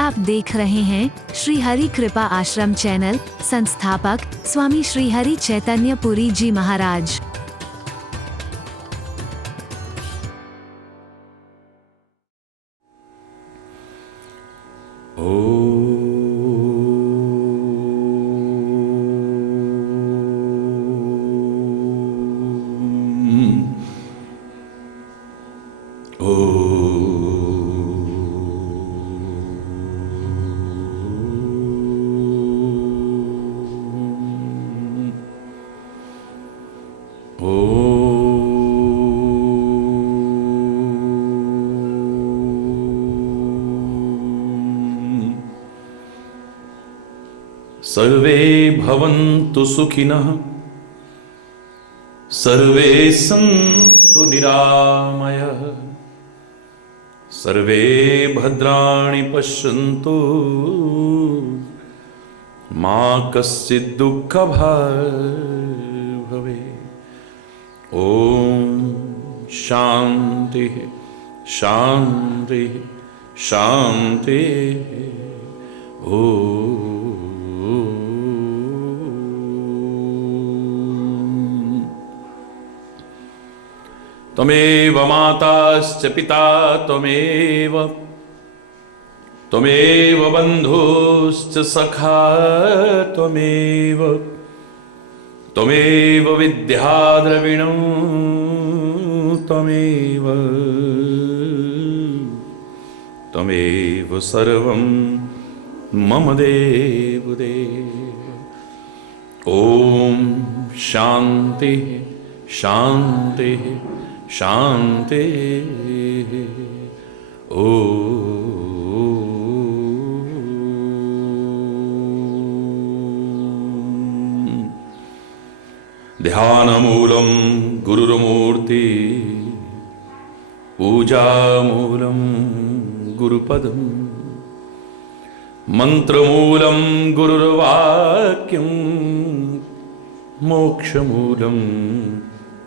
आप देख रहे हैं श्री हरि कृपा आश्रम चैनल। संस्थापक स्वामी श्री हरि चैतन्य पुरी जी महाराज। सर्वे भवन्तु सुखिनः, सर्वे सन्तु निरामयः, सर्वे भद्राणि पश्यन्तु, मा कश्चित् दुःखभाग् भवेत्। ॐ शान्तिः शान्तिः शान्तिः। ॐ त्वमेव माताश्च पिता त्वमेव, त्वमेव बन्धुश्च सखा त्वमेव, त्वमेव विद्या द्रविणो त्वमेव, त्वमेव सर्वं मम देवदेव। ॐ शान्तिः शान्तिः शान्तिः। ध्यानमूलं गुरुर्मूर्ति, पूजामूलं गुरुपदम्, मंत्रमूलं गुरुर्वाक्यं, मोक्षमूलं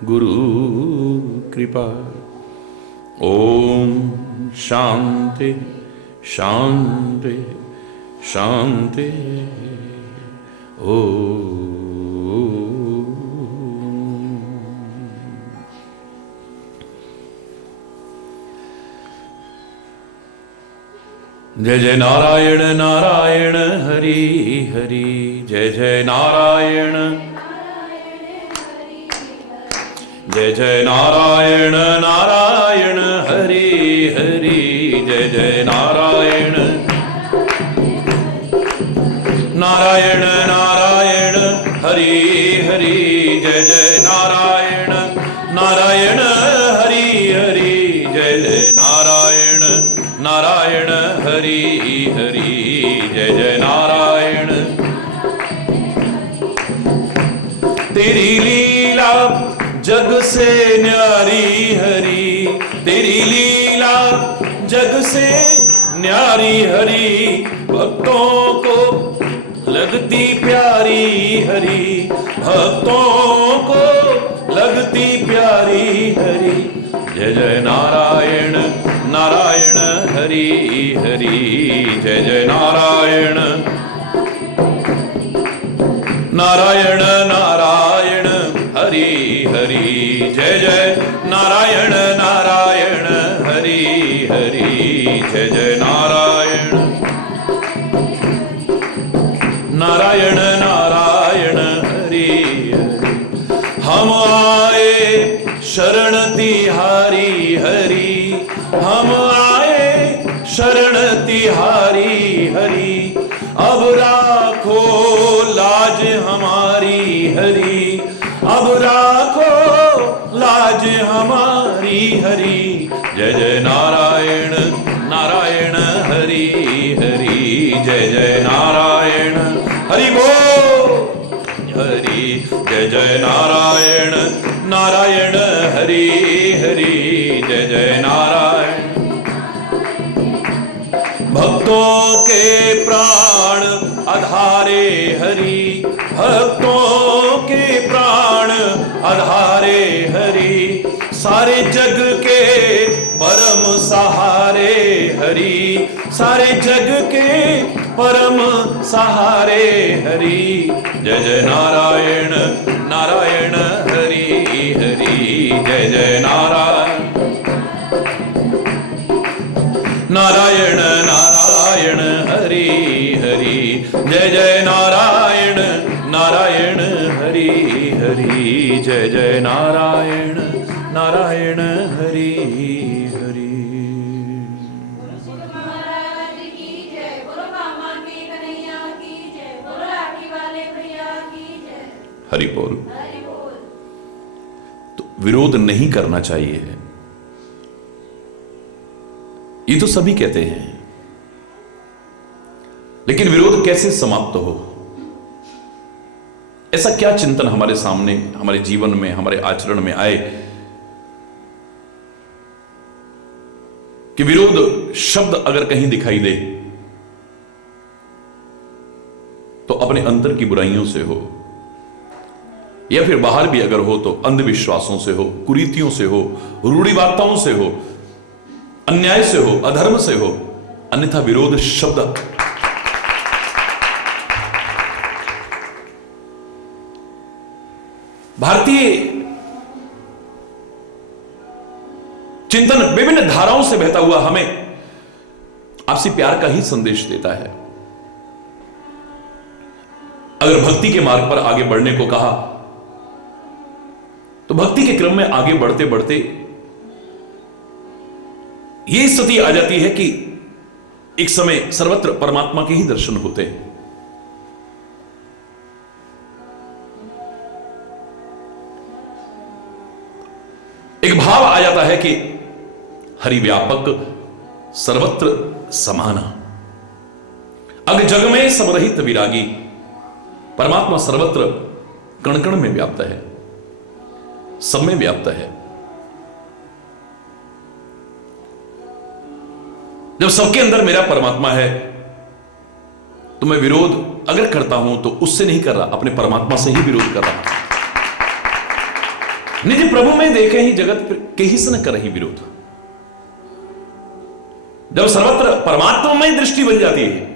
गुरुकृपा। ॐ शान्ति शान्ति शान्ति। जय जय नारायण नारायण हरि हरि, जय जय नारायण, जय जय नारायण नारायण हरि हरि, जय जय नारायण नारायण नारायण हरि हरि, जय जय नारायण नारायण हरि हरि, जय जय नारायण नारायण हरि हरि, जय जय नारायण। तेरी लीला जग से न्यारी हरि, तेरी लीला जग से न्यारी हरि, भक्तों को लगती प्यारी हरि, भक्तों को लगती प्यारी हरि। जय जय नारायण नारायण हरि हरि, जय जय नारायण नारायण नारायण हरि हरि, जय जय नारायण नारायण हरि हरि, जय जय नारायण नारायण नारायण हरि हरि। हम आए शरण तिहारी हरि, हम आए शरण तिहारी हरि, अब राखो लाज हमारी हरि, अब राखो लाज हमारी हरि। जय जय नारायण नारायण हरि हरि, जय जय नारायण हरि बोल हरि, जय जय नारायण नारायण हरि हरि, जय जय नारायण। भक्तों के प्राण आधारे हरि, भक्तों के प्राण आधारे हरि, सारे जग के परम सहारे हरि, सारे जग के परम सहारे हरि। जय जय नारायण नारायण हरि हरि, जय जय नारायण नारायण नारायण हरि हरि, जय जय नारायण नारायण हरि हरि, जय जय नारायण नारायण हरि हरि। महाराज की जय, बोलो कामा के कन्हैया की जय, बोलो लाठी वाले भैया की जय। हरि बोल। हरि बोल। तो विरोध नहीं करना चाहिए, ये तो सभी कहते हैं, लेकिन विरोध कैसे समाप्त हो? ऐसा क्या चिंतन हमारे सामने, हमारे जीवन में, हमारे आचरण में आए कि विरोध शब्द अगर कहीं दिखाई दे तो अपने अंतर की बुराइयों से हो, या फिर बाहर भी अगर हो तो अंधविश्वासों से हो, कुरीतियों से हो, रूढ़िवादिताओं से हो, अन्याय से हो, अधर्म से हो। अन्यथा विरोध शब्द भारतीय चिंतन विभिन्न धाराओं से बहता हुआ हमें आपसी प्यार का ही संदेश देता है। अगर भक्ति के मार्ग पर आगे बढ़ने को कहा तो भक्ति के क्रम में आगे बढ़ते बढ़ते यह स्थिति आ जाती है कि एक समय सर्वत्र परमात्मा के ही दर्शन होते हैं। एक भाव आ जाता है कि हरि व्यापक सर्वत्र समाना, अग जग में सब रहित विरागी। परमात्मा सर्वत्र कण कण में व्याप्त है, सब में व्याप्त है। जब सबके अंदर मेरा परमात्मा है तो मैं विरोध अगर करता हूं तो उससे नहीं कर रहा, अपने परमात्मा से ही विरोध कर रहा हूं। निज प्रभु में देखे ही जगत के सन करहि विरोध। जब सर्वत्र परमात्मा में दृष्टि बन जाती है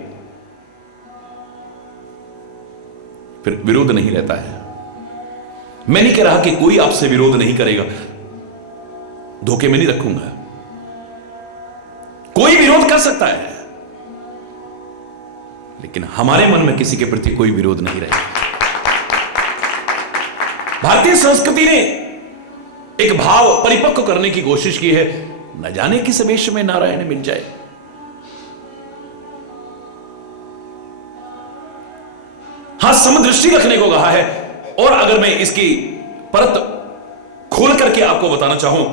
फिर विरोध नहीं रहता है। मैं नहीं कह रहा कि कोई आपसे विरोध नहीं करेगा, धोखे में नहीं रखूंगा। कोई विरोध कर सकता है, लेकिन हमारे मन में किसी के प्रति कोई विरोध नहीं रहेगा। भारतीय संस्कृति ने एक भाव परिपक्व करने की कोशिश की है, न जाने किस वेश में नारायण मिल जाए। हां, समदृष्टि रखने को कहा है, और अगर मैं इसकी परत खोल करके आपको बताना चाहूं,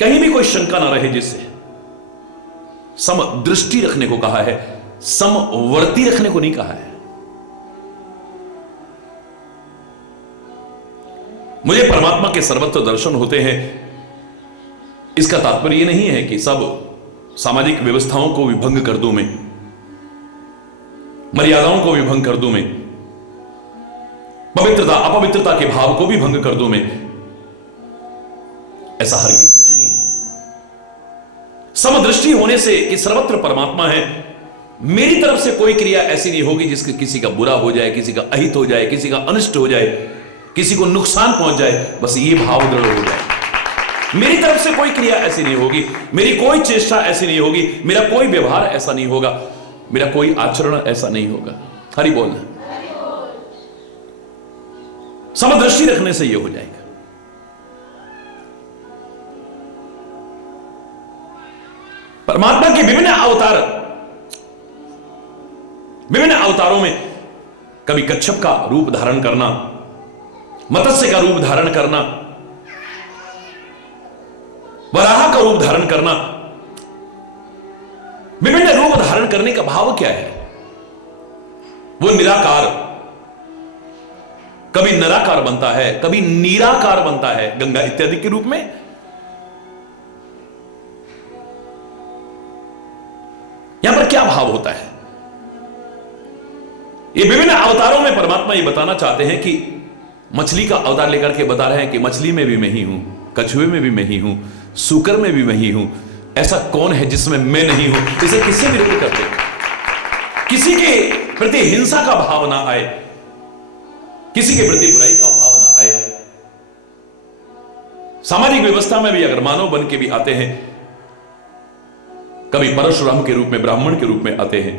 कहीं भी कोई शंका ना रहे जिससे, समदृष्टि रखने को कहा है, समवर्ती रखने को नहीं कहा है। मुझे परमात्मा के सर्वत्र दर्शन होते हैं, इसका तात्पर्य यह नहीं है कि सब सामाजिक व्यवस्थाओं को भी भंग कर दूं मैं, मर्यादाओं को भी भंग कर दूं मैं, पवित्रता अपवित्रता के भाव को भी भंग कर दूं मैं। ऐसा हरगिज भी नहीं है। समदृष्टि होने से कि सर्वत्र परमात्मा है, मेरी तरफ से कोई क्रिया ऐसी नहीं होगी जिसके किसी का बुरा हो जाए, किसी का अहित हो जाए, किसी का अनिष्ट हो जाए, किसी को नुकसान पहुंच जाए। बस ये भाव दृढ़ हो जाए। मेरी तरफ से कोई क्रिया ऐसी नहीं होगी, मेरी कोई चेष्टा ऐसी नहीं होगी, मेरा कोई व्यवहार ऐसा नहीं होगा, मेरा कोई आचरण ऐसा नहीं होगा। हरि बोल। समदृष्टि रखने से यह हो जाएगा। परमात्मा के विभिन्न अवतारों में कभी कच्छप का रूप धारण करना, मत्स्य का रूप धारण करना, वराह का रूप धारण करना, विभिन्न रूप धारण करने का भाव क्या है? वो निराकार, कभी निराकार बनता है, कभी निराकार बनता है, गंगा इत्यादि के रूप में। यहां पर क्या भाव होता है? ये विभिन्न अवतारों में परमात्मा ये बताना चाहते हैं कि मछली का अवतार लेकर के बता रहे हैं कि मछली में भी मैं ही हूं, कछुए में भी मैं ही हूं, सूकर में भी मैं ही हूं, ऐसा कौन है जिसमें मैं नहीं हूं, इसे किससे विरोध करते? किसी के प्रति हिंसा का भाव ना आए, किसी के प्रति बुराई का भाव ना आए। सामाजिक व्यवस्था में भी अगर मानव बन के भी आते हैं, कभी परशुराम के रूप में, ब्राह्मण के रूप में आते हैं,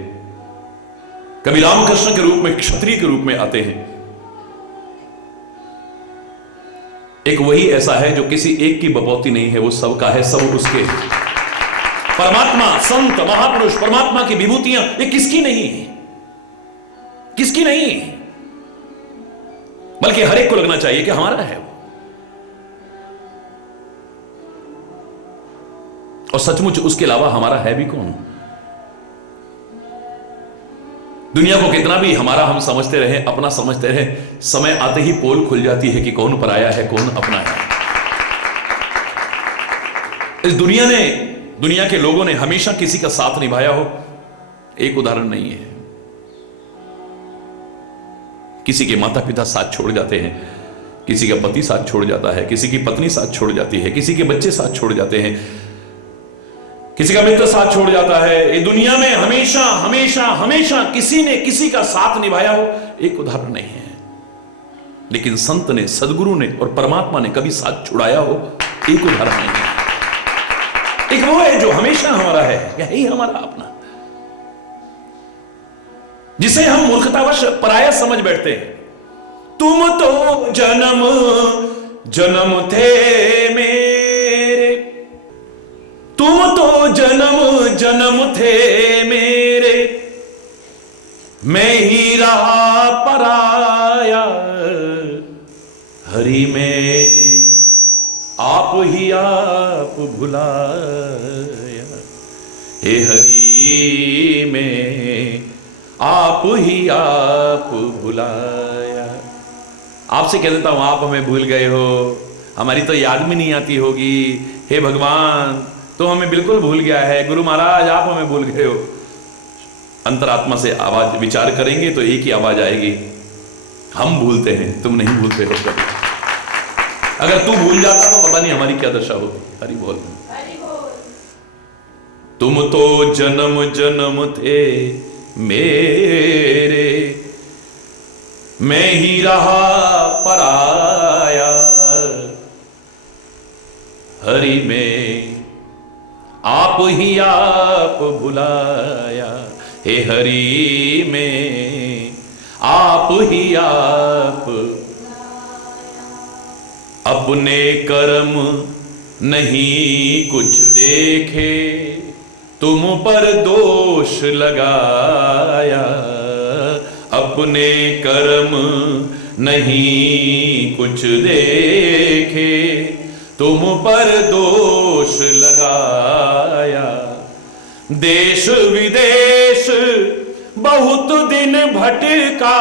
कभी रामकृष्ण के रूप में, क्षत्रिय के रूप में आते हैं, एक वही ऐसा है जो किसी एक की बपौती नहीं है, वो सबका है, सब उसके। परमात्मा, संत, महापुरुष, परमात्मा की विभूतियां ये किसकी नहीं है? किसकी नहीं है, बल्कि हर एक को लगना चाहिए कि हमारा है वो। और सचमुच उसके अलावा हमारा है भी कौन? दुनिया को कितना भी हमारा हम समझते रहे, अपना समझते रहे, समय आते ही पोल खुल जाती है कि कौन पराया है, कौन अपना है। इस दुनिया के लोगों ने हमेशा किसी का साथ निभाया हो, एक उदाहरण नहीं है। किसी के माता पिता साथ छोड़ जाते हैं, किसी का पति साथ छोड़ जाता है, किसी की पत्नी साथ छोड़ जाती है, किसी के बच्चे साथ छोड़ जाते हैं, किसी का मित्र साथ छोड़ जाता है। ये दुनिया में हमेशा हमेशा हमेशा किसी ने किसी का साथ निभाया हो, एक उदाहरण नहीं है। लेकिन संत ने, सदगुरु ने और परमात्मा ने कभी साथ छुड़ाया हो, एक उदाहरण नहीं है। एक वो है जो हमेशा हमारा है, यही हमारा अपना, जिसे हम मूर्खतावश पराया समझ बैठते हैं। तुम तो जन्म जन्म थे मेरे, तुम तो जन्म जन्म थे मेरे, मैं ही रहा पराया, हरि में आप ही आप भुलाया, हे हरि में आप ही आप भुलाया। आपसे कह देता हूं, आप हमें भूल गए हो, हमारी तो याद भी नहीं आती होगी। हे भगवान, तो हमें बिल्कुल भूल गया है। गुरु महाराज, आप हमें भूल गए हो। अंतरात्मा से आवाज विचार करेंगे तो एक ही आवाज आएगी, हम भूलते हैं, तुम नहीं भूलते हो कभी। अगर तू भूल जाता तो पता नहीं हमारी क्या दशा होती। हरि बोल। तुम तो जन्म जन्म थे मेरे, मैं ही रहा पराया, हरि में आप ही आप भुलाया, हे हरि में आप ही आप। अपने कर्म नहीं कुछ देखे, तुम पर दोष लगाया, अपने कर्म नहीं कुछ देखे, तुम पर दोष लगाया। देश विदेश बहुत दिन भटका,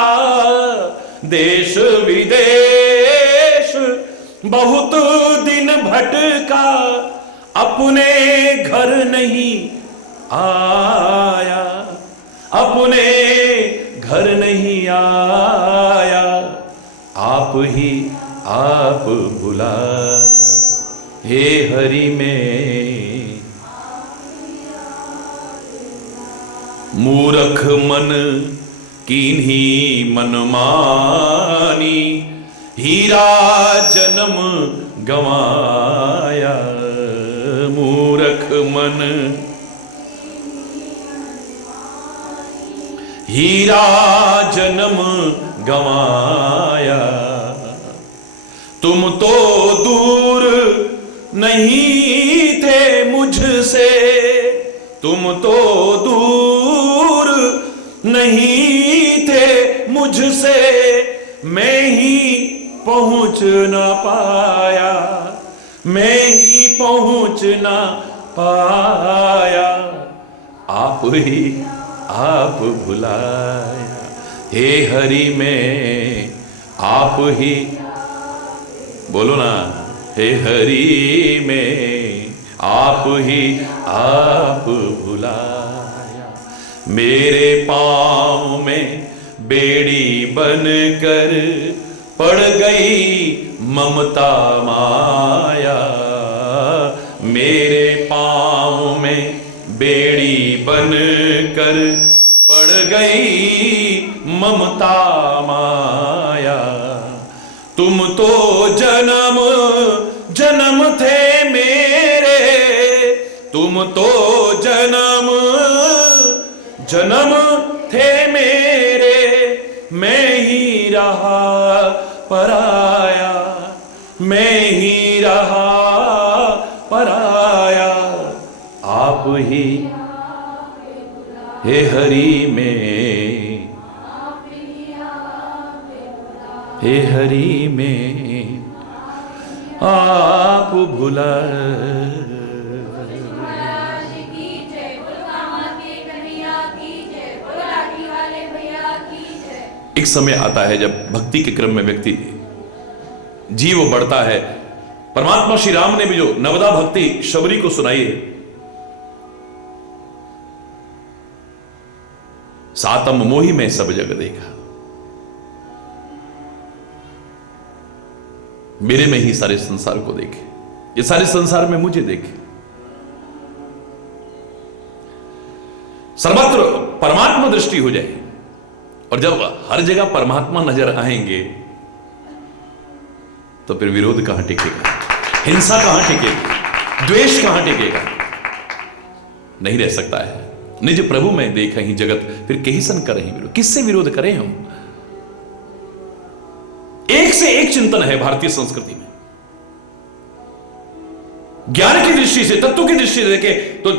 देश विदेश बहुत दिन भटका, अपने घर नहीं आया, अपने घर नहीं आया, आप ही आप बुलाया, हे हरि में। मूर्ख मन कीन्ही मन मानी, हीरा जन्म गवाया, मूर्ख मन हीरा जन्म गवाया। तुम तो दूर नहीं थे मुझसे, तुम तो दूर नहीं थे मुझसे, मैं ही पहुंच न पाया, मैं ही पहुंच न पाया, आप ही आप भुलाया, हे हरि में आप ही। बोलो ना, हे हरि में आप ही आप भुलाया। मेरे पाँव में बेड़ी बनकर पड़ गई ममता माया, मेरे पाँव बेड़ी बन कर पड़ गई ममता माया। तुम तो जन्म जन्म थे मेरे, तुम तो जन्म जन्म थे मेरे, मैं ही रहा पराया, मैं ही रहा पराया। आप ही हे हरि में, हे हरि में आप भुला। महाराज की जय, बोलो कामा के कन्हैया की जय, बोलो लाठी वाले भैया की जय। एक समय आता है जब भक्ति के क्रम में व्यक्ति जीव बढ़ता है। परमात्मा श्री राम ने भी जो नवदा भक्ति शबरी को सुनाई है, सातम मोहि में सब जग देखा, मेरे में ही सारे संसार को देखे, ये सारे संसार में मुझे देखे। सर्वत्र परमात्मा दृष्टि हो जाए, और जब हर जगह परमात्मा नजर आएंगे तो फिर विरोध कहां टिकेगा, हिंसा कहां टिकेगी, द्वेष कहां टिकेगा? नहीं रह सकता है। निज प्रभु में देख ही जगत, फिर कहीं सन करें विरोध। किससे विरोध करें हम? एक से एक चिंतन है भारतीय संस्कृति में। ज्ञान की दृष्टि से, तत्व की दृष्टि से देखे तो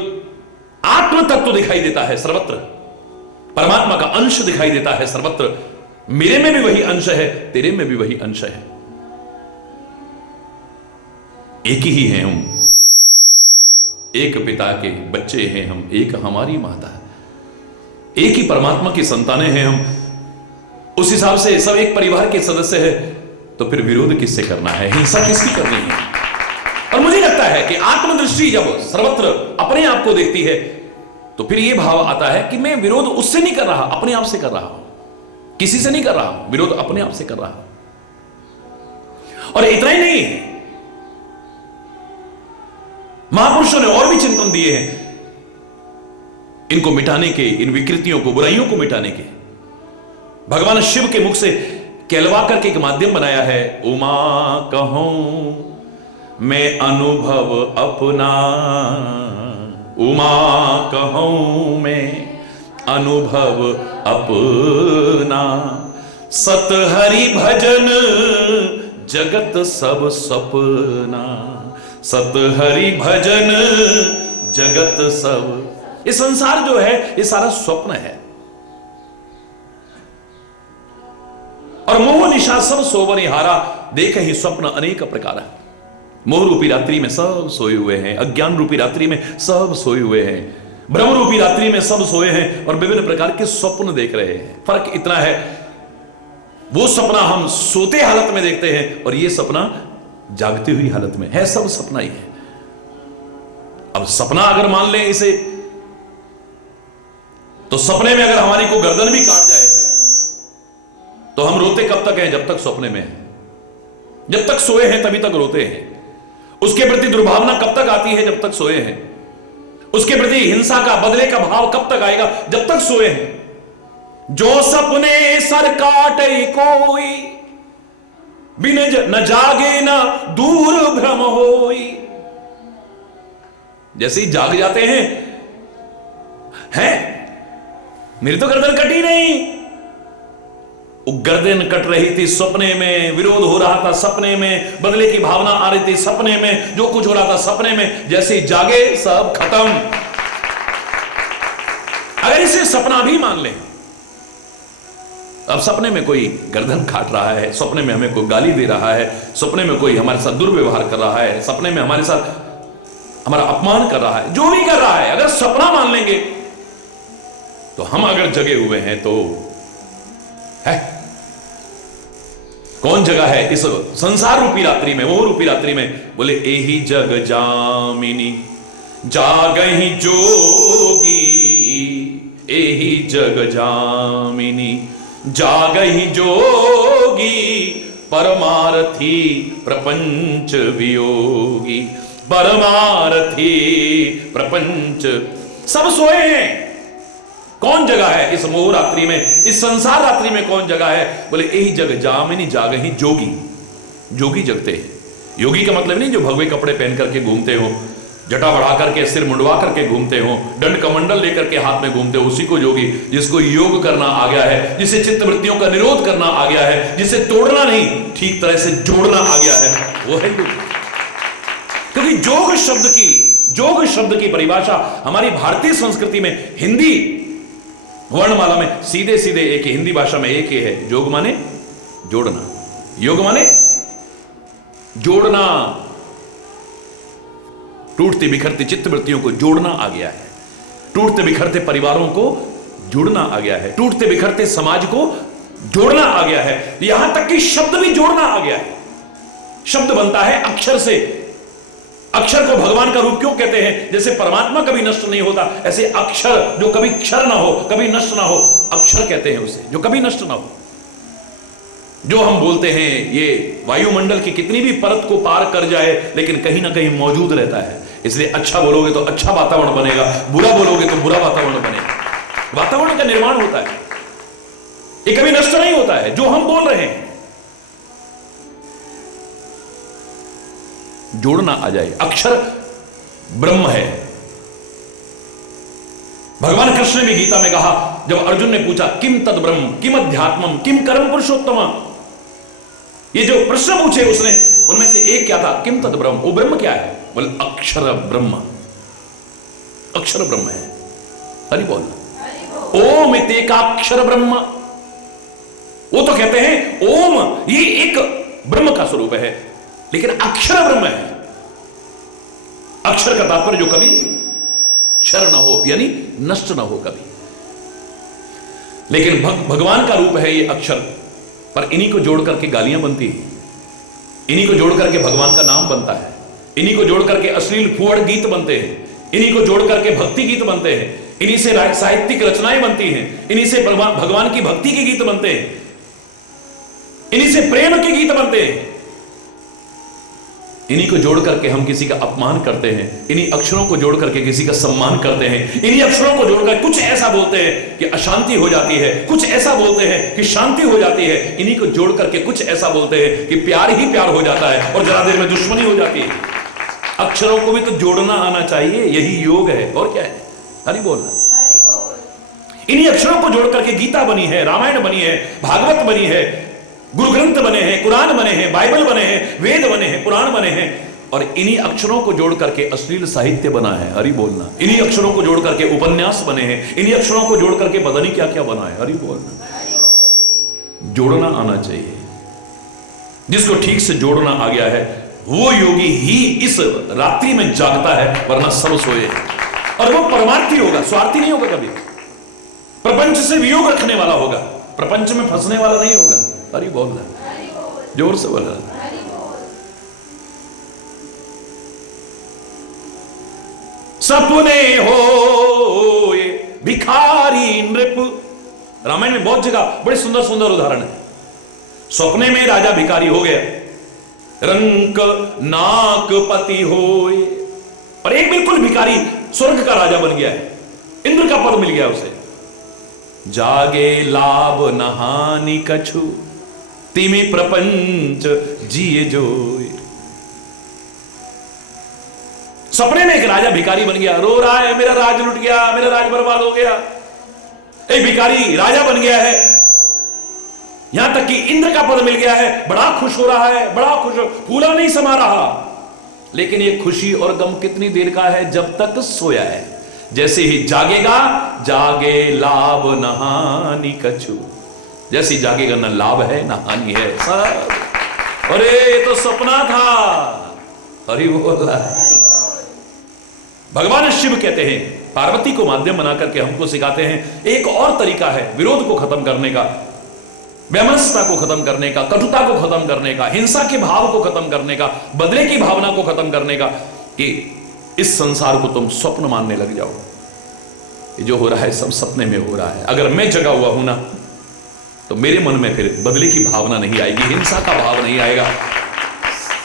आत्म तत्व दिखाई देता है सर्वत्र, परमात्मा का अंश दिखाई देता है सर्वत्र। मेरे में भी वही अंश है, तेरे में भी वही अंश है, एक ही हैं हम, एक पिता के बच्चे हैं हम, एक हमारी माता, एक ही परमात्मा की संतानें हैं हम। उस हिसाब से सब एक परिवार के सदस्य है, तो फिर विरोध किससे करना है, हिंसा किसकी करनी है? और मुझे लगता है कि आत्मदृष्टि जब सर्वत्र अपने आप को देखती है तो फिर यह भाव आता है कि मैं विरोध उससे नहीं कर रहा, अपने आप से कर रहा हूं, किसी से नहीं कर रहा हूं, विरोध अपने आप से कर रहा हूं। और इतना ही नहीं है, महापुरुषों ने और भी चिंतन दिए हैं इनको मिटाने के, इन विकृतियों को, बुराइयों को मिटाने के। भगवान शिव के मुख से कहलवा करके एक माध्यम बनाया है, उमा कहूं मैं अनुभव अपना, उमा कहूं मैं अनुभव अपना, सत हरि भजन जगत सब सपना, सत हरि भजन जगत सब। ये संसार जो है ये सारा स्वप्न है, और मोह निशा सब सोवनिहारा, देख ही स्वप्न अनेक प्रकार है। मोह रूपी रात्रि में सब सोए हुए हैं, अज्ञान रूपी रात्रि में सब सोए हुए हैं, ब्रह्म रूपी रात्रि में सब सोए हैं और विभिन्न प्रकार के स्वप्न देख रहे हैं। फर्क इतना है, वो सपना हम सोते हालत में देखते हैं और ये सपना जागती हुई हालत में है, सब सपना ही है। अब सपना अगर मान लें इसे, तो सपने में अगर हमारी को गर्दन भी काट जाए तो हम रोते कब तक हैं? जब तक सपने में हैं, जब तक सोए हैं तभी तक रोते हैं। उसके प्रति दुर्भावना कब तक आती है? जब तक सोए हैं। उसके प्रति हिंसा का, बदले का भाव कब तक आएगा? जब तक सोए हैं। जो सपने सर काटे कोई, बिन न जागे न दूर भ्रम होई। जैसे ही जाग जाते हैं मेरी तो गर्दन कटी नहीं, गर्दन कट रही थी सपने में, विरोध हो रहा था सपने में, बदले की भावना आ रही थी सपने में, जो कुछ हो रहा था सपने में, जैसे ही जागे सब खत्म। अगर इसे सपना भी मान लें, अब सपने में कोई गर्दन काट रहा है, सपने में हमें कोई गाली दे रहा है, सपने में कोई हमारे साथ दुर्व्यवहार कर रहा है, सपने में हमारे साथ हमारा अपमान कर रहा है, जो भी कर रहा है, अगर सपना मान लेंगे तो हम अगर जगे हुए हैं तो है कौन जगह है इस संसार रूपी रात्रि में, मोह रूपी रात्रि में? बोले एही जग जामिनी जागही जोगी, एही जग जामिनी जागही जोगी, परमार्थी प्रपंच वियोगी, परमार्थी प्रपंच सब सोए हैं। कौन जगह है इस मोह रात्रि में, इस संसार रात्रि में कौन जगह है? बोले यही जग जामिनी जागही जोगी। जोगी जगते हैं। योगी का मतलब नहीं जो भगवे कपड़े पहन करके घूमते हो, जटा बढ़ा करके सिर मुंडवा करके घूमते हो, दंड कमंडल लेकर के हाथ में घूमते हो, उसी को योगी। जिसको योग करना आ गया है, जिसे चित्त वृत्तियों का निरोध करना आ गया है, जिसे तोड़ना नहीं ठीक तरह से जोड़ना आ गया है, वो है योगी। क्योंकि जोग शब्द की परिभाषा हमारी भारतीय संस्कृति में, हिंदी वर्णमाला में सीधे सीधे एक ही, हिंदी भाषा में एक ही है। जोग माने जोड़ना, योग माने जोड़ना। टूटती बिखरती चित्तवृत्तियों को जोड़ना आ गया है, टूटते बिखरते परिवारों को जोड़ना आ गया है, टूटते बिखरते समाज को जोड़ना आ गया है। यहां तक कि शब्द भी जोड़ना आ गया है। शब्द बनता है अक्षर से। अक्षर को भगवान का रूप क्यों कहते हैं? जैसे परमात्मा कभी नष्ट नहीं होता, ऐसे अक्षर जो कभी क्षर ना हो, कभी नष्ट ना हो, अक्षर कहते हैं उसे, जो कभी नष्ट ना हो। जो हम बोलते हैं ये वायुमंडल की कितनी भी परत को पार कर जाए, लेकिन कहीं ना कहीं मौजूद रहता है। इसलिए अच्छा बोलोगे तो अच्छा वातावरण बनेगा, बुरा बोलोगे तो बुरा वातावरण बनेगा। वातावरण का निर्माण होता है, ये कभी नष्ट नहीं होता है। जो हम बोल रहे हैं जोड़ना आ जाए। अक्षर ब्रह्म है। भगवान कृष्ण ने भी गीता में कहा, जब अर्जुन ने पूछा किम तद ब्रह्म किम अध्यात्मम किम कर्म पुरुषोत्तम, ये जो प्रश्न पूछे उसने, उनमें से एक क्या था? किम तद ब्रह्म। वो ब्रह्म क्या है? बोले अक्षर ब्रह्म। अक्षर ब्रह्म है। हरि बोल। ओम इतेकाक्षर ब्रह्म। वो तो कहते हैं ओम ये एक ब्रह्म का स्वरूप है, लेकिन अक्षर ब्रह्म है। अक्षर का तात्पर्य जो कभी क्षर न हो, यानी नष्ट न हो कभी। लेकिन भगवान का रूप है ये अक्षर, पर इन्हीं को जोड़ करके गालियां बनती हैं, इन्हीं को जोड़ करके भगवान का नाम बनता है, इन्हीं को जोड़ करके अश्लील फुहड़ गीत बनते हैं, इन्हीं को जोड़ करके भक्ति गीत बनते हैं, इन्हीं से साहित्यिक रचनाएं बनती हैं, इन्हीं से भगवान की भक्ति के गीत बनते हैं, इन्हीं से प्रेम के गीत बनते हैं। इन्हीं को जोड़ करके हम किसी का अपमान करते हैं, इन्हीं अक्षरों को जोड़ करके किसी का सम्मान करते हैं, इन्हीं अक्षरों को जोड़कर कुछ ऐसा बोलते हैं कि अशांति हो जाती है, कुछ ऐसा बोलते हैं कि शांति हो जाती है, इन्हीं को जोड़ करके कुछ ऐसा बोलते हैं कि प्यार ही प्यार हो जाता है और जरा देर में दुश्मनी हो जाती है। अक्षरों को भी तो जोड़ना आना चाहिए, यही योग है। और क्या है? हरि बोल। इन्हीं अक्षरों को जोड़ करके गीता बनी है, रामायण बनी है, भागवत बनी है, गुरु ग्रंथ बने हैं, कुरान बने हैं, बाइबल बने हैं, वेद बने हैं, पुराण बने हैं। और इन्हीं अक्षरों को जोड़ करके अश्लील साहित्य बना है। हरि बोलना। इन्हीं अक्षरों को जोड़ करके उपन्यास बने हैं, इन्हीं अक्षरों को जोड़ करके पता नहीं क्या क्या बना है। हरि बोलना। जोड़ना आना चाहिए। जिसको ठीक से जोड़ना आ गया है वो योगी ही इस रात्रि में जागता है, वरना सब सोए। और वो परमार्थी होगा, स्वार्थी नहीं होगा कभी। प्रपंच से वियोग रखने वाला होगा, प्रपंच में फंसने वाला नहीं होगा। हरि बोलना। जोर से बोलना। सपने हो भिखारी नृप। रामायण में बहुत जगह बड़े सुंदर सुंदर उदाहरण है। सपने में राजा भिखारी हो गया, रंक नाक पति होए, और एक बिल्कुल भिखारी स्वर्ग का राजा बन गया है, इंद्र का पद मिल गया उसे। जागे लाभ नहानि कछु तिमि प्रपंच जिए जोए। सपने में एक राजा भिखारी बन गया, रो रहा है मेरा राज लुट गया, मेरा राज बर्बाद हो गया। एक भिखारी राजा बन गया है, यहां तक कि इंद्र का पद मिल गया है, बड़ा खुश हो रहा है, बड़ा खुश, फूला नहीं समा रहा। लेकिन ये खुशी और गम कितनी देर का है? जब तक सोया है। जैसे ही जागेगा, जागे लाभ नहानि कछु। जैसे ही जागेगा, न लाभ है न हानि है सब। अरे ये तो सपना था। हरि बोल। भगवान शिव कहते हैं, पार्वती को माध्यम बना करके हमको सिखाते हैं एक और तरीका है विरोध को खत्म करने का, वैमनस्यता को खत्म करने का, कटुता को खत्म करने का, हिंसा के भाव को खत्म करने का, बदले की भावना को खत्म करने का, कि इस संसार को तुम स्वप्न मानने लग जाओ। ये जो हो रहा है सब सपने में हो रहा है। अगर मैं जगा हुआ हूं ना, तो मेरे मन में फिर बदले की भावना नहीं आएगी, हिंसा का भाव नहीं आएगा।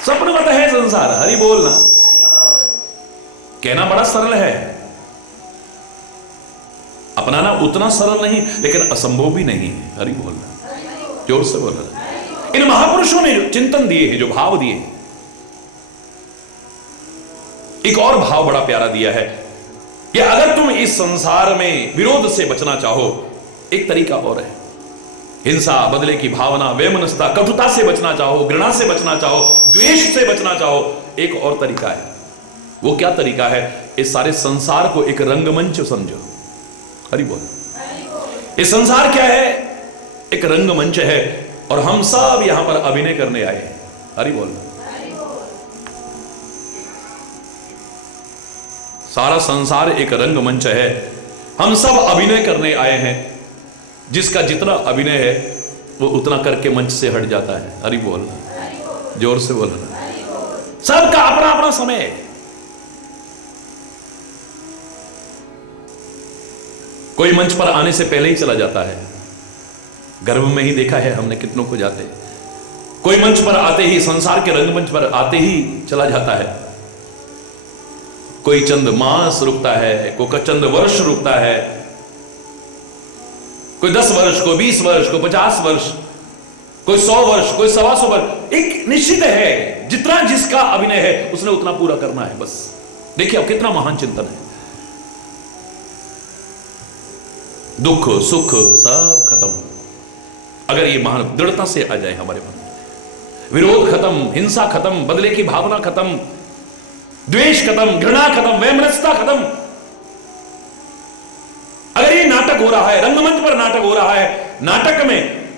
स्वप्नवत है संसार। हरि बोलना। कहना बड़ा सरल है, अपनाना उतना सरल नहीं, लेकिन असंभव भी नहीं है। हरि बोलना, जोर से बोलना। इन महापुरुषों ने जो चिंतन दिए हैं, जो भाव दिए हैं, एक और भाव बड़ा प्यारा दिया है कि अगर तुम इस संसार में विरोध से बचना चाहो, एक तरीका और है। हिंसा, बदले की भावना, वैमनस्यता, कटुता से बचना चाहो, घृणा से बचना चाहो, द्वेष से बचना चाहो, एक और तरीका है। वो क्या तरीका है? इस सारे संसार को एक रंगमंच समझो। हरि बोल। ये संसार क्या है? एक रंगमंच है, और हम सब यहां पर अभिनय करने आए हैं। हरि बोल। सारा संसार एक रंगमंच है, हम सब अभिनय करने आए हैं। जिसका जितना अभिनय है वो उतना करके मंच से हट जाता है। हरि बोल, जोर से बोलना। सबका अपना अपना समय है। कोई मंच पर आने से पहले ही चला जाता है। गर्भ में ही देखा है हमने कितनों को जाते। कोई मंच पर आते ही, संसार के रंगमंच पर आते ही चला जाता है। कोई चंद मास रुकता है, कोई चंद वर्ष रुकता है, कोई 10 वर्ष, कोई 20 वर्ष, कोई 50 वर्ष, कोई 100 वर्ष, कोई 125 वर्ष। एक निश्चित है, जितना जिसका अभिनय है उसने उतना पूरा करना है बस। देखिए अब कितना महान चिंतन है। दुख सुख सब खत्म, अगर ये महान दृढ़ता से आ जाए हमारे मन में। विरोध खत्म, हिंसा खत्म, बदले की भावना खत्म, द्वेष खत्म, घृणा खत्म, वैमनस्यता खत्म। अगर ये नाटक हो रहा है, रंगमंच पर नाटक हो रहा है, नाटक में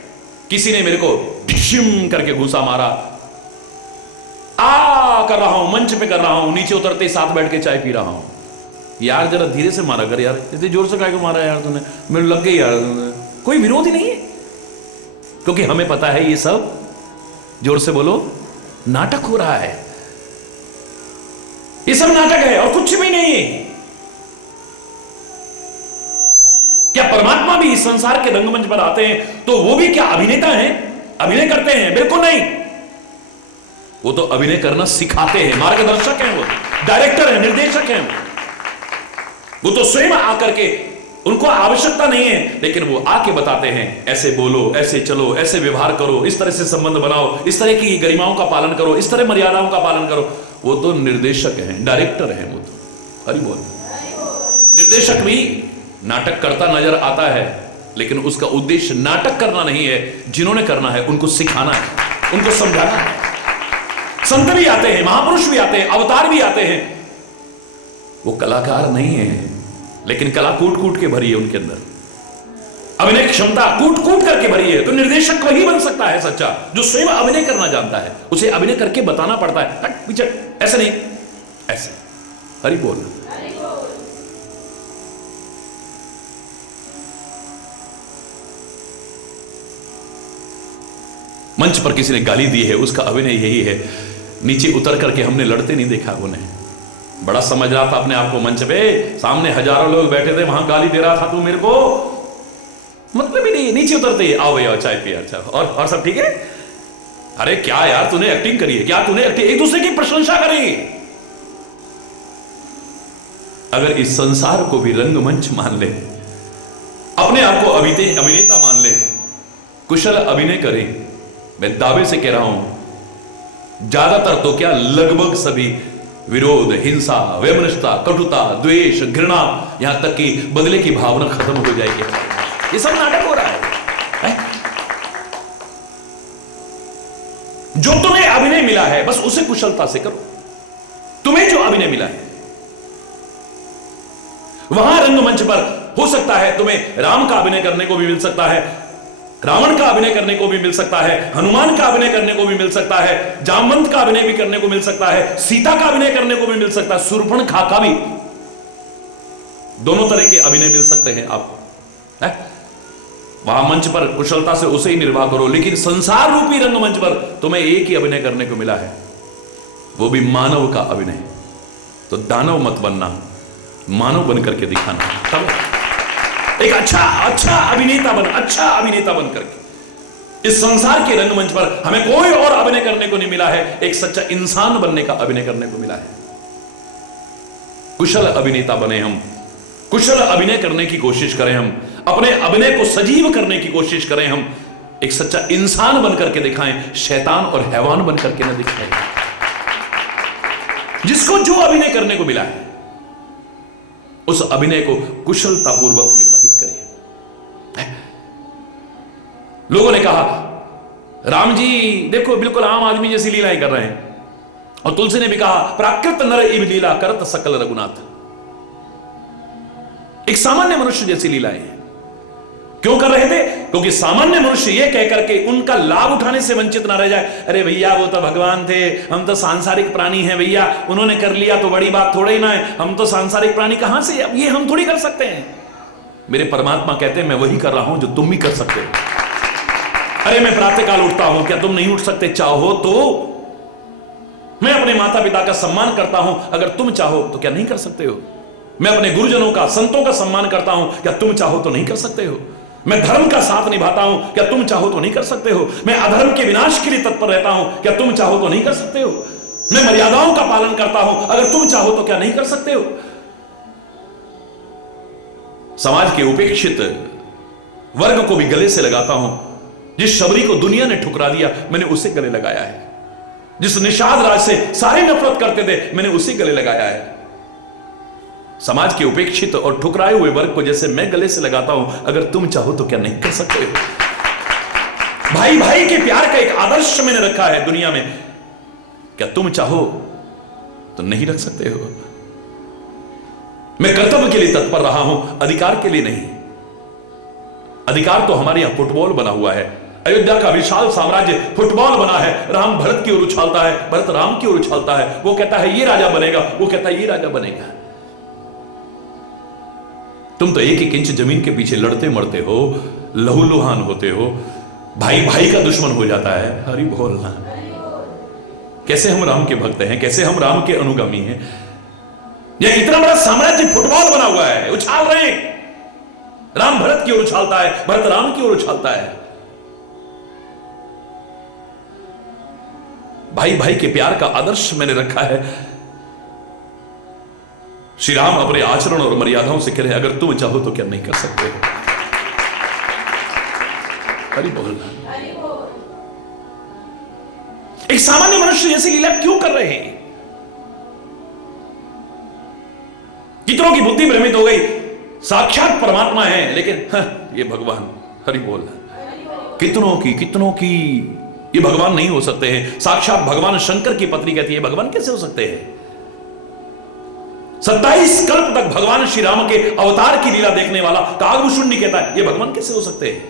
किसी ने मेरे को डिशिम करके घूसा मारा, आ कर रहा हूं, मंच पे कर रहा हूं, नीचे उतरते ही साथ बैठ के चाय पी रहा हूं। यार जरा धीरे से मारा कर यार, इतने जोर से काहे को मारा यार तूने, मेरे लग गई यार। कोई विरोध ही नहीं है, क्योंकि हमें पता है ये सब, जोर से बोलो, नाटक हो रहा है। ये सब नाटक है और कुछ भी नहीं है। क्या परमात्मा भी इस संसार के रंगमंच पर आते हैं तो वो भी क्या अभिनेता हैं, अभिनय करते हैं? बिल्कुल नहीं। वो तो अभिनय करना सिखाते हैं, मार्गदर्शक हैं, वो डायरेक्टर हैं, निर्देशक हैं। वो तो स्वयं आकर के, उनको आवश्यकता नहीं है, लेकिन वो आके बताते हैं, ऐसे बोलो, ऐसे चलो, ऐसे व्यवहार करो, इस तरह से संबंध बनाओ, इस तरह की गरिमाओं का पालन करो, इस तरह मर्यादाओं का पालन करो। वो तो निर्देशक हैं, डायरेक्टर हैं वो तो। हरि बोल। निर्देशक भी नाटक करता नजर आता है, लेकिन उसका उद्देश्य नाटक करना नहीं है। जिन्होंने करना है उनको सिखाना है, उनको समझाना है। संत भी आते हैं, महापुरुष भी आते हैं, अवतार भी आते हैं। वो कलाकार नहीं है, लेकिन कला कूट कूट के भरी है उनके अंदर, अभिनय क्षमता कूट कूट करके भरी है। तो निर्देशक वही बन सकता है सच्चा, जो स्वयं अभिनय करना जानता है। उसे अभिनय करके बताना पड़ता है, हट पीछे, ऐसे नहीं, ऐसे। हरि बोल। मंच पर किसी ने गाली दी है, उसका अभिनय यही है। नीचे उतर करके हमने लड़ते नहीं देखा उन्हें। बड़ा समझ रहा था अपने आप को, मंच पे सामने हजारों लोग बैठे थे, वहां गाली दे रहा था तू मेरे को, मतलब ही नहीं। नीचे उतरते ही आओ भैया चाय पिया, अच्छा और सब ठीक है। अरे क्या यार तूने एक्टिंग करी है, क्या तूने एक्टिंग, एक दूसरे की प्रशंसा करी। अगर इस संसार को भी रंगमंच मान ले, अपने आप को अभिनेता मान ले, कुशल अभिनय करें, मैं दावे से कह रहा हूं ज्यादातर तो क्या, लगभग सभी विरोध, हिंसा, वैमनस्यता, कटुता, द्वेष, घृणा, यहां तक कि बदले की भावना खत्म हो जाएगी। ये सब नाटक हो रहा है? जो तुम्हें अभिनय मिला है बस उसे कुशलता से करो। तुम्हें जो अभिनय मिला है, वहां रंगमंच पर हो सकता है तुम्हें राम का अभिनय करने को भी मिल सकता है, रावण का अभिनय करने को भी मिल सकता है, हनुमान का अभिनय करने को भी मिल सकता है, जामवंत का अभिनय भी करने को मिल सकता है, सीता का अभिनय करने को भी मिल सकता है, शूर्पणखा का भी। दोनों तरह के अभिनय मिल सकते हैं आपको। वहां मंच पर कुशलता से उसे ही निर्वाह करो, लेकिन संसार रूपी रंगमंच पर तुम्हें एक ही अभिनय करने को मिला है, वो भी मानव का अभिनय। तो दानव मत बनना, मानव बन करके दिखाना, तब एक अच्छा अभिनेता बन, अच्छा अभिनेता बन करके। इस संसार के रंगमंच पर हमें कोई और अभिनय करने को नहीं मिला है, एक सच्चा इंसान बनने का अभिनय करने को मिला है। कुशल अभिनेता बने हम, कुशल अभिनय करने की कोशिश करें, हम अपने अभिनय को सजीव करने की कोशिश करें, हम एक सच्चा इंसान बनकर के दिखाएं, शैतान और हैवान बनकर के न दिखाएं। जिसको जो अभिनय करने को मिला है उस अभिनय को कुशलतापूर्वक निर्वाहित करें। लोगों ने कहा राम जी देखो बिल्कुल आम आदमी जैसी लीलाएं कर रहे हैं, और तुलसी ने भी कहा प्राकृत नर इव लीला करत सकल रघुनाथ, एक सामान्य मनुष्य जैसी लीलाएं हैं। क्यों कर रहे थे? क्योंकि सामान्य मनुष्य यह कहकर के उनका लाभ उठाने से वंचित ना रह जाए, अरे भैया वो तो भगवान थे, हम तो सांसारिक प्राणी हैं भैया, उन्होंने कर लिया तो बड़ी बात थोड़ा ही ना है, हम तो सांसारिक प्राणी कहां से, अब ये हम थोड़ी कर सकते हैं। मेरे परमात्मा कहते हैं मैं वही कर रहा हूं जो तुम भी कर सकते हो। अरे मैं प्रातःकाल उठता हूं, क्या तुम नहीं उठ सकते? चाहो तो। मैं अपने माता पिता का सम्मान करता हूं, अगर तुम चाहो तो क्या नहीं कर सकते हो? मैं अपने गुरुजनों का, संतों का सम्मान करता हूं, क्या तुम चाहो तो नहीं कर सकते हो? मैं धर्म का साथ निभाता हूं, क्या तुम चाहो तो नहीं कर सकते हो? मैं अधर्म के विनाश के लिए तत्पर रहता हूं, क्या तुम चाहो तो नहीं कर सकते हो? मैं मर्यादाओं का पालन करता हूं, अगर तुम चाहो तो क्या नहीं कर सकते हो? समाज के उपेक्षित वर्ग को भी गले से लगाता हूं। जिस शबरी को दुनिया ने ठुकरा दिया मैंने उसे गले लगाया है। जिस निषाद राज से सारे नफरत करते थे मैंने उसे गले लगाया है। समाज के उपेक्षित और ठुकराए हुए वर्ग को जैसे मैं गले से लगाता हूं, अगर तुम चाहो तो क्या नहीं कर सकते हो? भाई भाई के प्यार का एक आदर्श मैंने रखा है दुनिया में, क्या तुम चाहो तो नहीं रख सकते हो? मैं कर्तव्य के लिए तत्पर रहा हूं, अधिकार के लिए नहीं। अधिकार तो हमारे यहां फुटबॉल बना हुआ है। अयोध्या का विशाल साम्राज्य फुटबॉल बना है। राम भरत की ओर उछालता है, भरत राम की ओर उछालता है। वो कहता है ये राजा बनेगा, वो कहता है ये राजा बनेगा। तुम तो एक एक इंच जमीन के पीछे लड़ते मरते हो, लहूलुहान होते हो, भाई भाई का दुश्मन हो जाता है। हरि बोलना। कैसे हम राम के भक्त हैं, कैसे हम राम के अनुगामी हैं? यह इतना बड़ा साम्राज्य फुटबॉल बना हुआ है, उछाल रहे हैं। राम भरत की ओर उछालता है, भरत राम की ओर उछालता है। भाई भाई के प्यार का आदर्श मैंने रखा है। श्री राम अपने आचरण और मर्यादाओं से कह रहे अगर तुम चाहो तो क्या नहीं कर सकते हो? हरि बोलना। एक सामान्य मनुष्य जैसी लीला क्यों कर रहे हैं? कितनों की बुद्धि भ्रमित हो गई, साक्षात परमात्मा है लेकिन ये भगवान। हरि बोलना। कितनों की ये भगवान नहीं हो सकते हैं। साक्षात भगवान शंकर की पत्नी कहती है भगवान कैसे हो सकते हैं? 27 कल्प तक भगवान श्री राम के अवतार की लीला देखने वाला कागभूषुंडी कहता है ये भगवान कैसे हो सकते हैं?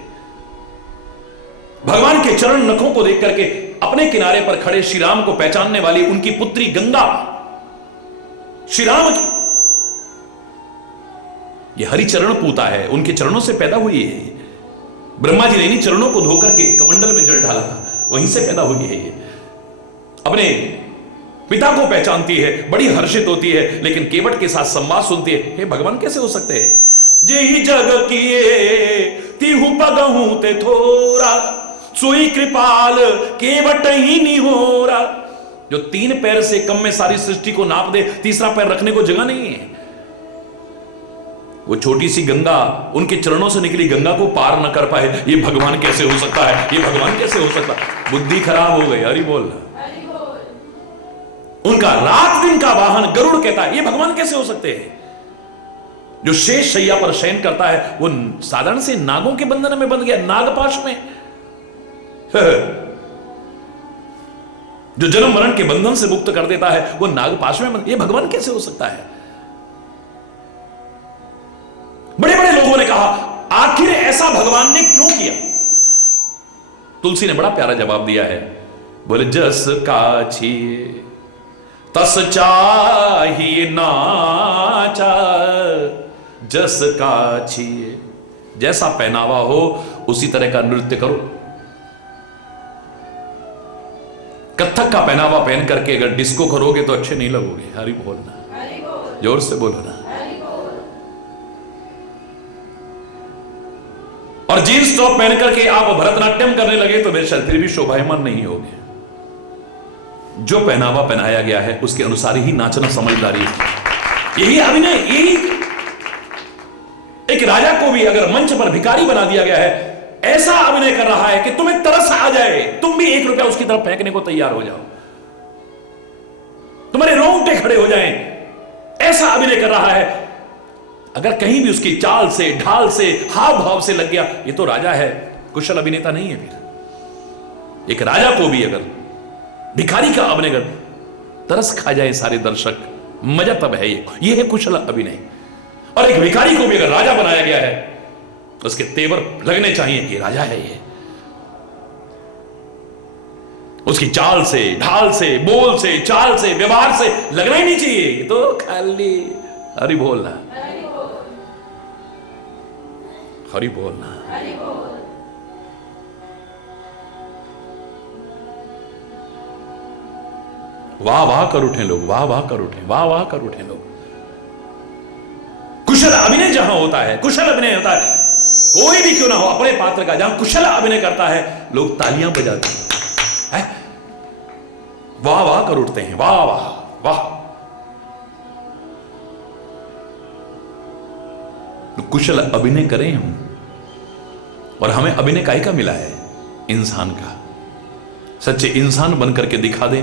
भगवान के चरण नखों को देख करके अपने किनारे पर खड़े श्री राम को पहचानने वाली उनकी पुत्री गंगा श्री राम की ये हरि चरण पूता है, उनके चरणों से पैदा हुई है। ब्रह्मा जी ने इन्हीं चरणों को धोकर के कमंडल में जल डाला था, वहीं से पैदा हुई है। ये अपने पिता को पहचानती है, बड़ी हर्षित होती है, लेकिन केवट के साथ संवाद सुनती है। हे भगवान कैसे हो सकते हैं? जे ही जग किए तिहु पगहु ते थोरा, सोई कृपाल केवट ही निहोरा। जो 3 पैर से कम में सारी सृष्टि को नाप दे, तीसरा पैर रखने को जगह नहीं है। वो छोटी सी गंगा उनके चरणों से निकली गंगा को पार न कर पाए, ये भगवान कैसे हो सकता है? ये भगवान कैसे हो सकता है? बुद्धि खराब हो गई। हरि बोल। उनका रात दिन का वाहन गरुड़ कहता है ये भगवान कैसे हो सकते हैं? जो शेष शैया पर शयन करता है वो साधारण से नागों के बंधन में बंध गया, नागपाश में। जो जन्म मरण के बंधन से मुक्त कर देता है वो नागपाश में ये भगवान कैसे हो सकता है? बड़े बड़े लोगों ने कहा आखिर ऐसा भगवान ने क्यों किया? तुलसी ने बड़ा प्यारा जवाब दिया है। बोले जस काछिए तस चाहिए नाचा, जस काछिए, जैसा पहनावा हो उसी तरह का नृत्य करो। कत्थक का पहनावा पहन करके अगर डिस्को करोगे तो अच्छे नहीं लगोगे। हरि बोलना, जोर से बोलो ना। और जींस टॉप पहन करके आप भरतनाट्यम करने लगे तो मेरे शायद फिर भी शोभायमान नहीं होगे। जो पहनावा पहनाया गया है उसके अनुसार ही नाचना समझदारी है। यही अभिनय, यही एक राजा को भी अगर मंच पर भिखारी बना दिया गया है, ऐसा अभिनय कर रहा है कि तुम्हें तरस आ जाए, तुम भी 1 रुपया उसकी तरफ फेंकने को तैयार हो जाओ, तुम्हारे रोंगटे खड़े हो जाएं, ऐसा अभिनय कर रहा है। अगर कहीं भी उसकी चाल से, ढाल से, हाव भाव से लग गया, ये तो राजा है, कुशल अभिनेता नहीं है। फिर एक राजा को भी अगर भिखारी का अभिनय कर तरस खा जाए सारे दर्शक, मजा तब है। ये है कुशल अभिनय। और एक भिखारी को भी अगर राजा बनाया गया है, उसके तेवर लगने चाहिए कि राजा है ये। उसकी चाल से, ढाल से, बोल से, चाल से, व्यवहार से लगना ही नहीं चाहिए ये तो खाली हरि बोलना, हरि बोलना। वाह वाह कर उठे लोग, वाह वाह कर उठे, वाह वाह कर उठे लोग। कुशल अभिनय जहां होता है, कुशल अभिनय होता है, कोई भी क्यों ना हो अपने पात्र का, जहां कुशल अभिनय करता है लोग तालियां बजाते हैं, वाह वाह कर उठते हैं, वाह वाह वाह। तो कुशल अभिनय करें हम, और हमें अभिनय काहे का मिला है? इंसान का। सच्चे इंसान बनकर के दिखा दें,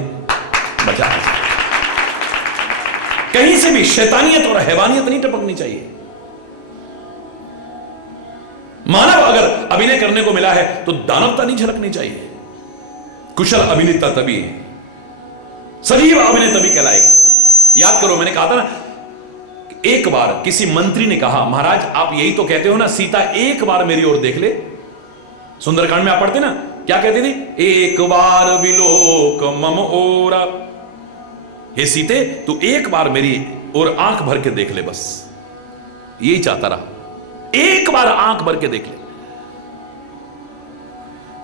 बचा। कहीं से भी शैतानियत और हैवानियत नहीं टपकनी चाहिए। मानव अगर अभिनय करने को मिला है तो दानवता नहीं झलकनी चाहिए। कुशल अभिनेता तभी है, सजीव अभिनय तभी कहलाएगा। याद करो, मैंने कहा था ना, एक बार किसी मंत्री ने कहा, महाराज आप यही तो कहते हो ना, सीता एक बार मेरी ओर देख ले। सुंदरकांड में आप पढ़ते ना, क्या कहती थी? एक बार विलोक मम ओरा, हे सीते तू एक बार मेरी ओर आंख भर के देख ले, बस यही चाहता रहा, एक बार आंख भर के देख ले।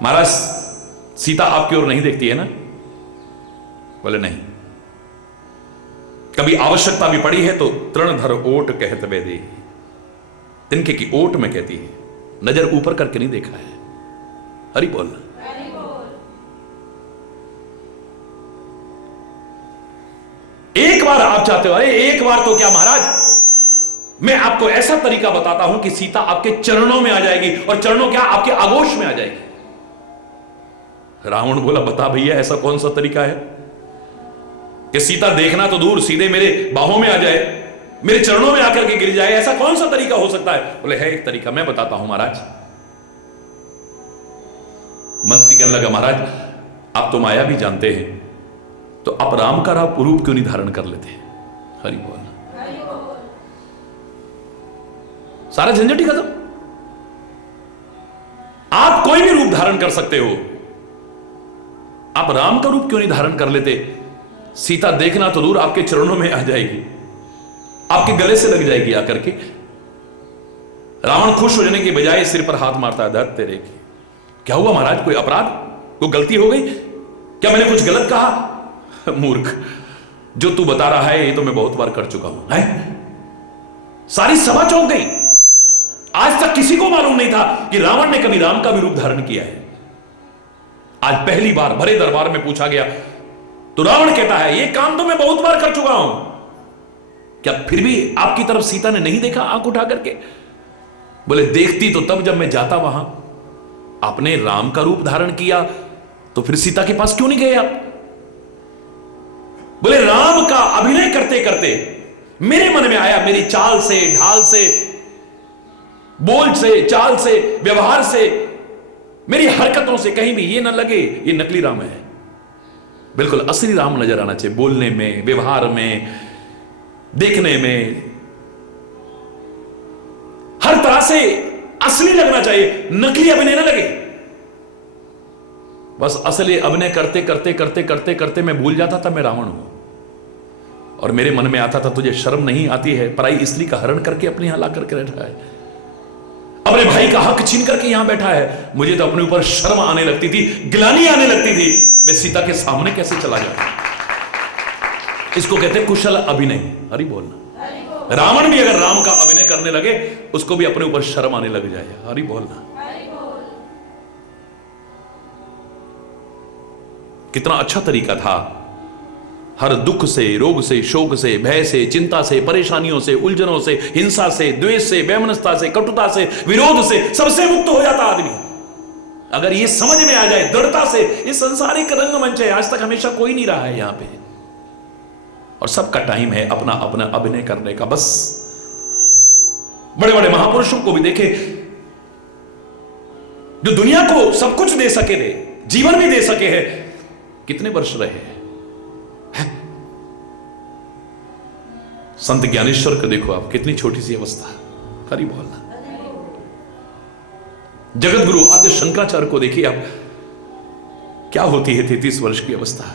महाराज सीता आपकी ओर नहीं देखती है ना? बोले नहीं। कभी आवश्यकता भी पड़ी है तो तृणधर ओट कहत वे दे, तिनके की ओट में कहती है, नजर ऊपर करके नहीं देखा है। हरि बोलना। एक बार आप चाहते हो, अरे एक बार तो क्या महाराज, मैं आपको ऐसा तरीका बताता हूं कि सीता आपके चरणों में आ जाएगी, और चरणों क्या, आपके आगोश में आ जाएगी। रावण बोला, बता भैया ऐसा कौन सा तरीका है कि सीता देखना तो दूर, सीधे मेरे बाहों में आ जाए, मेरे चरणों में आकर के गिर जाए, ऐसा कौन सा तरीका हो सकता है? बोले है एक तरीका, मैं बताता हूं महाराज। मंत्री कहने लगा, महाराज आप तो माया भी जानते हैं, तो आप राम का रूप क्यों नहीं धारण कर लेते? हरि बोल। सारा झंझट ही खत्म। आप कोई भी रूप धारण कर सकते हो, आप राम का रूप क्यों नहीं धारण कर लेते? सीता देखना तो दूर, आपके चरणों में आ जाएगी, आपके गले से लग जाएगी आकर के। रावण खुश हो जाने के बजाय सिर पर हाथ मारता है, धत तेरे की, क्या हुआ महाराज, कोई अपराध, कोई गलती हो गई क्या, मैंने कुछ गलत कहा? मूर्ख, जो तू बता रहा है ये तो मैं बहुत बार कर चुका हूं। है? सारी सभा चौंक गई। आज तक किसी को मालूम नहीं था कि रावण ने कभी राम का भी रूप धारण किया है। आज पहली बार भरे दरबार में पूछा गया तो रावण कहता है, ये काम तो मैं बहुत बार कर चुका हूं, क्या फिर भी आपकी तरफ सीता ने नहीं देखा आंख उठा करके? बोले देखती तो तब जब मैं जाता वहां, आपने राम का रूप धारण किया तो फिर सीता के पास क्यों नहीं गए आप? बोले राम का अभिनय करते करते मेरे मन में आया, मेरी चाल से, ढाल से, बोल से, चाल से, व्यवहार से, मेरी हरकतों से कहीं भी ये ना लगे ये नकली राम है, बिल्कुल असली राम नजर आना चाहिए। बोलने में, व्यवहार में, देखने में, हर तरह से असली लगना चाहिए, नकली अभिनय ना लगे। बस असली अभिनय करते करते करते करते करते मैं भूल जाता था मैं रावण हूं, और मेरे मन में आता था तुझे शर्म नहीं आती है, पराई स्त्री का हरण करके अपने यहां ला करके बैठा है, अपने भाई का हक छीन करके यहां बैठा है। मुझे तो अपने ऊपर शर्म आने लगती थी, गिलानी आने लगती थी, मैं सीता के सामने कैसे चला जाता। इसको कहते हैं कुशल अभिनय। हरि बोलना। रावण भी अगर राम का अभिनय करने लगे, उसको भी अपने ऊपर शर्म आने लग जाए। हरि बोलना। कितना अच्छा तरीका था हर दुख से, रोग से, शोक से, भय से, चिंता से, परेशानियों से, उलझनों से, हिंसा से, द्वेष से, वैमनस्यता से, कटुता से, विरोध से, सबसे मुक्त हो जाता आदमी अगर ये समझ में आ जाए दृढ़ता से। ये संसारिक रंगमंच है, आज तक हमेशा कोई नहीं रहा है यहां पे, और सबका टाइम है अपना अपना अभिनय करने का। बस बड़े बड़े महापुरुषों को भी देखे जो दुनिया को सब कुछ दे सके थे, जीवन भी दे सके हैं, कितने वर्ष रहे हैं? संत ज्ञानेश्वर को देखो आप, कितनी छोटी सी अवस्था, खरी बोलना। जगत गुरु आद्य शंकराचार्य को देखिए आप, क्या होती है 33 वर्ष की अवस्था।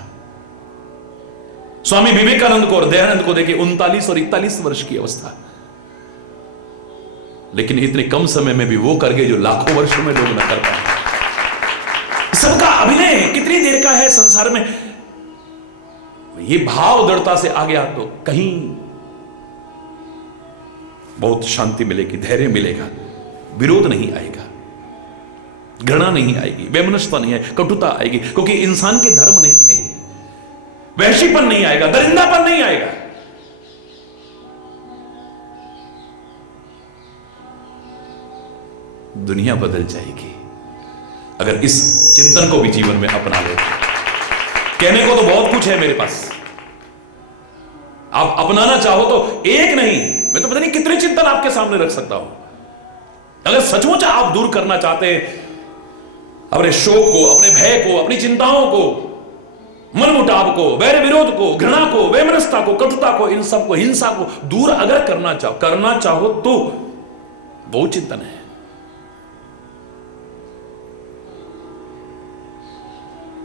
स्वामी विवेकानंद को और दयानंद को देखिए 39 और 41 वर्ष की अवस्था, लेकिन इतने कम समय में भी वो कर गए जो लाखों वर्षों में लोग न कर पाए। सबका अभिनय कितनी देर का है संसार में। ये भाव दृढ़ता से आ गया तो कहीं बहुत शांति मिलेगी, धैर्य मिलेगा, विरोध नहीं आएगा, घृणा नहीं आएगी, वैमनस्यता नहीं आएगी, कटुता आएगी, क्योंकि इंसान के धर्म नहीं है ये। वैशीपन नहीं आएगा, दरिंदापन नहीं आएगा। दुनिया बदल जाएगी अगर इस चिंतन को भी जीवन में अपना ले। कहने को तो बहुत कुछ है मेरे पास, आप अपनाना चाहो तो एक नहीं, मैं तो पता नहीं कितने चिंतन आपके सामने रख सकता हूं। अगर सचमुच आप दूर करना चाहते हैं अपने शोक को, अपने भय को, अपनी चिंताओं को, मनमुटाव को, वैर विरोध को, घृणा को, वैमनस्यता को, कटुता को, इन सब को, हिंसा को दूर अगर करना चाहो तो वो चिंतन है।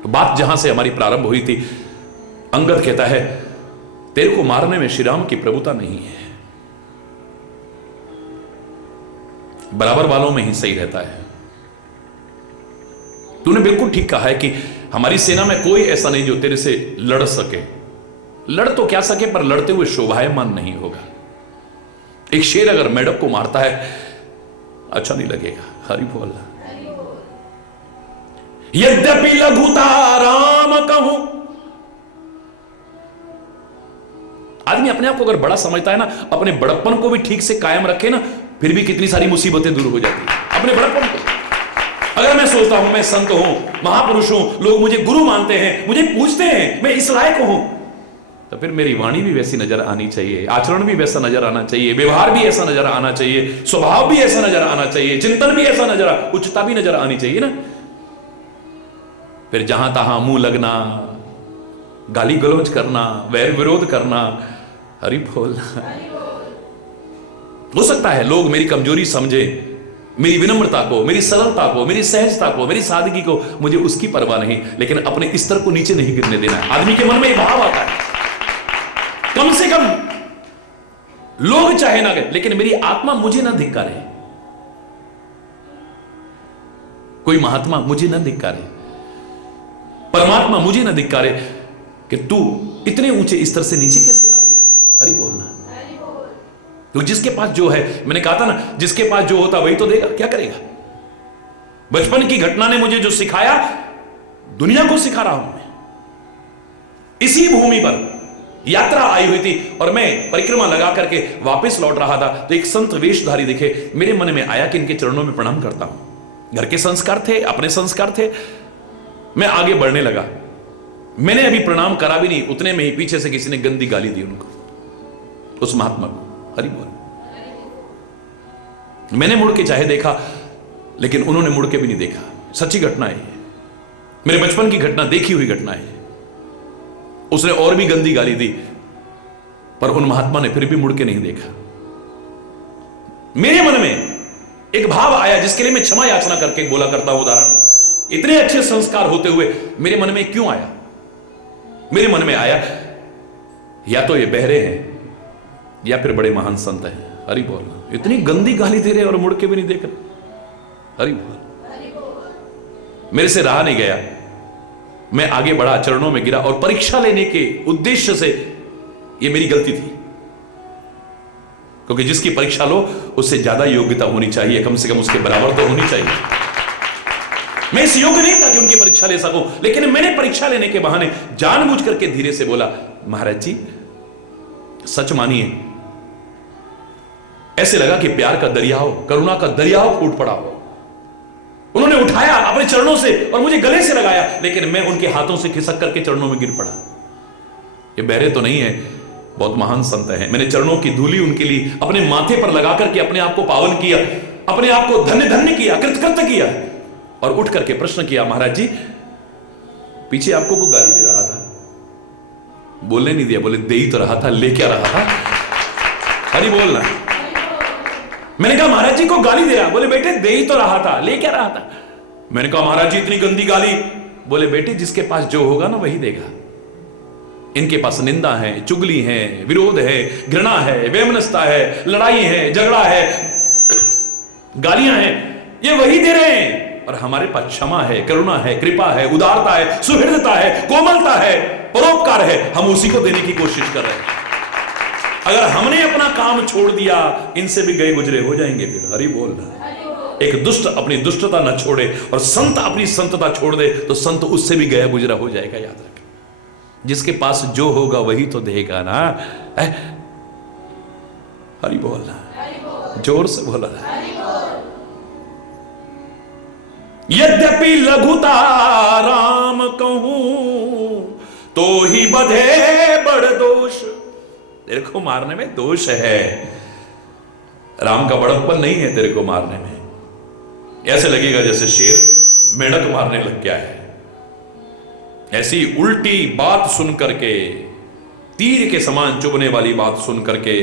तो बात जहां से हमारी प्रारंभ हुई थी, अंगद कहता है तेरे को मारने में श्री राम की प्रभुता नहीं है, बराबर वालों में ही सही रहता है। तूने बिल्कुल ठीक कहा है कि हमारी सेना में कोई ऐसा नहीं जो तेरे से लड़ सके। लड़ तो क्या सके, पर लड़ते हुए शोभायमान नहीं होगा। एक शेर अगर मेढक को मारता है अच्छा नहीं लगेगा। हरि बोल। यद्यपि लघुता राम कहूं, आदमी अपने आप को अगर बड़ा समझता है ना, अपने बड़प्पन को भी ठीक से कायम रखे ना, फिर भी कितनी सारी मुसीबतें दूर हो जाती है। अपने बड़प्पन को अगर मैं सोचता हूं मैं संत हूं, महापुरुष हूं, लोग मुझे गुरु मानते हैं, मुझे पूछते हैं, मैं इस लायक हूं, तो फिर मेरी वाणी भी वैसी नजर आनी चाहिए, आचरण भी वैसा नजर आना चाहिए, व्यवहार भी ऐसा नजर आना चाहिए, स्वभाव भी ऐसा नजर आना चाहिए, चिंतन भी ऐसा नजर, उच्चता भी नजर आनी चाहिए ना। फिर जहां तहां मुंह लगना, गाली गलौज करना, वैर विरोध करना, हरि बोल। हो सकता है लोग मेरी कमजोरी समझे, मेरी विनम्रता को, मेरी सरलता को, मेरी सहजता को, मेरी सादगी को, मुझे उसकी परवाह नहीं, लेकिन अपने स्तर को नीचे नहीं गिरने देना है। आदमी के मन में एक भाव आता है, कम से कम लोग चाहे ना गए, लेकिन मेरी आत्मा मुझे ना धिक्कारे, कोई महात्मा मुझे ना धिक्कारे, परमात्मा मुझे ना धिक्कारे कि तू इतने ऊंचे स्तर से नीचे कैसे आ गया। हरि बोलना। तो जिसके पास जो है, मैंने कहा था ना, जिसके पास जो होता वही तो देगा, क्या करेगा। बचपन की घटना ने मुझे जो सिखाया, दुनिया को सिखा रहा हूं मैं। इसी भूमि पर यात्रा आई हुई थी और मैं परिक्रमा लगा करके वापस लौट रहा था, तो एक संत वेशधारी दिखे। मेरे मन में आया कि इनके चरणों में प्रणाम करता हूं। घर के संस्कार थे, अपने संस्कार थे। मैं आगे बढ़ने लगा, मैंने अभी प्रणाम करा भी नहीं, उतने में ही पीछे से किसी ने गंदी गाली दी उनको, उस महात्मा को। हरि बोल। मैंने मुड़ के चाहे देखा, लेकिन उन्होंने मुड़ के भी नहीं देखा। सच्ची घटना है, मेरे बचपन की घटना, देखी हुई घटना है। उसने और भी गंदी गाली दी, पर उन महात्मा ने फिर भी मुड़ के नहीं देखा। मेरे मन में एक भाव आया जिसके लिए मैं क्षमा याचना करके बोला करता हूं। उदाहरण, इतने अच्छे संस्कार होते हुए मेरे मन में क्यों आया? मेरे मन में आया, या तो ये बहरे हैं या फिर बड़े महान संत हैं। हरि बोल। इतनी गंदी गाली दे रहे और मुड़ के भी नहीं देख रहे। हरि बोल। मेरे से रहा नहीं गया, मैं आगे बढ़ा, चरणों में गिरा और परीक्षा लेने के उद्देश्य से, यह मेरी गलती थी, क्योंकि जिसकी परीक्षा लो उससे ज्यादा योग्यता होनी चाहिए, कम से कम उसके बराबर तो होनी चाहिए। मैं इस योग्य नहीं था कि उनकी परीक्षा ले सकूं, लेकिन मैंने परीक्षा लेने के बहाने जानबूझ करके धीरे से बोला, महाराज जी सच मानिए, ऐसे लगा कि प्यार का दरियाव, करुणा का दरियाव फूट पड़ा हो। उन्होंने उठाया अपने चरणों से और मुझे गले से लगाया, लेकिन मैं उनके हाथों से खिसक करके चरणों में गिर पड़ा। ये बहरे तो नहीं है, बहुत महान संत हैं। मैंने चरणों की धूली उनके लिए अपने माथे पर लगा करके अपने आप को पावन किया, अपने आप को धन्य धन्य किया, कृतकृत्य किया, और उठ करके प्रश्न किया, महाराज जी पीछे आपको को गाली दे रहा था? बोलने नहीं दिया। बोले दे ही तो रहा था, ले क्या रहा था? हरि बोलना। मैंने कहा महाराज जी को गाली दे रहा? बोले बेटे दे ही तो रहा था, ले क्या रहा था? मैंने कहा महाराज जी इतनी गंदी गाली? बोले बेटे जिसके पास जो होगा ना वही देगा। इनके पास निंदा है, चुगली है, विरोध है, घृणा है, वैमनस्यता है, लड़ाई है, झगड़ा है, गालियां हैं, ये वही दे रहे हैं। और हमारे पास क्षमा है, करुणा है, कृपा है, उदारता है, सुहृदता है, कोमलता है, परोपकार है, हम उसी को देने की कोशिश कर रहे हैं। अगर हमने अपना काम छोड़ दिया, इनसे भी गए गुजरे हो जाएंगे फिर। हरि बोल। एक दुष्ट अपनी दुष्टता न छोड़े और संत अपनी संतता छोड़ दे तो संत उससे भी गया गुजरा हो जाएगा। याद रखें, जिसके पास जो होगा वही तो देगा ना। हरि बोलना, जोर से बोला। यद्यपि लघुता राम कहूं तो ही बधे बड़ दोष। तेरे को मारने में दोष है, राम का बड़प्पन नहीं है तेरे को मारने में। ऐसे लगेगा जैसे शेर मेढक मारने लग गया है। ऐसी उल्टी बात सुन करके, तीर के समान चुभने वाली बात सुन करके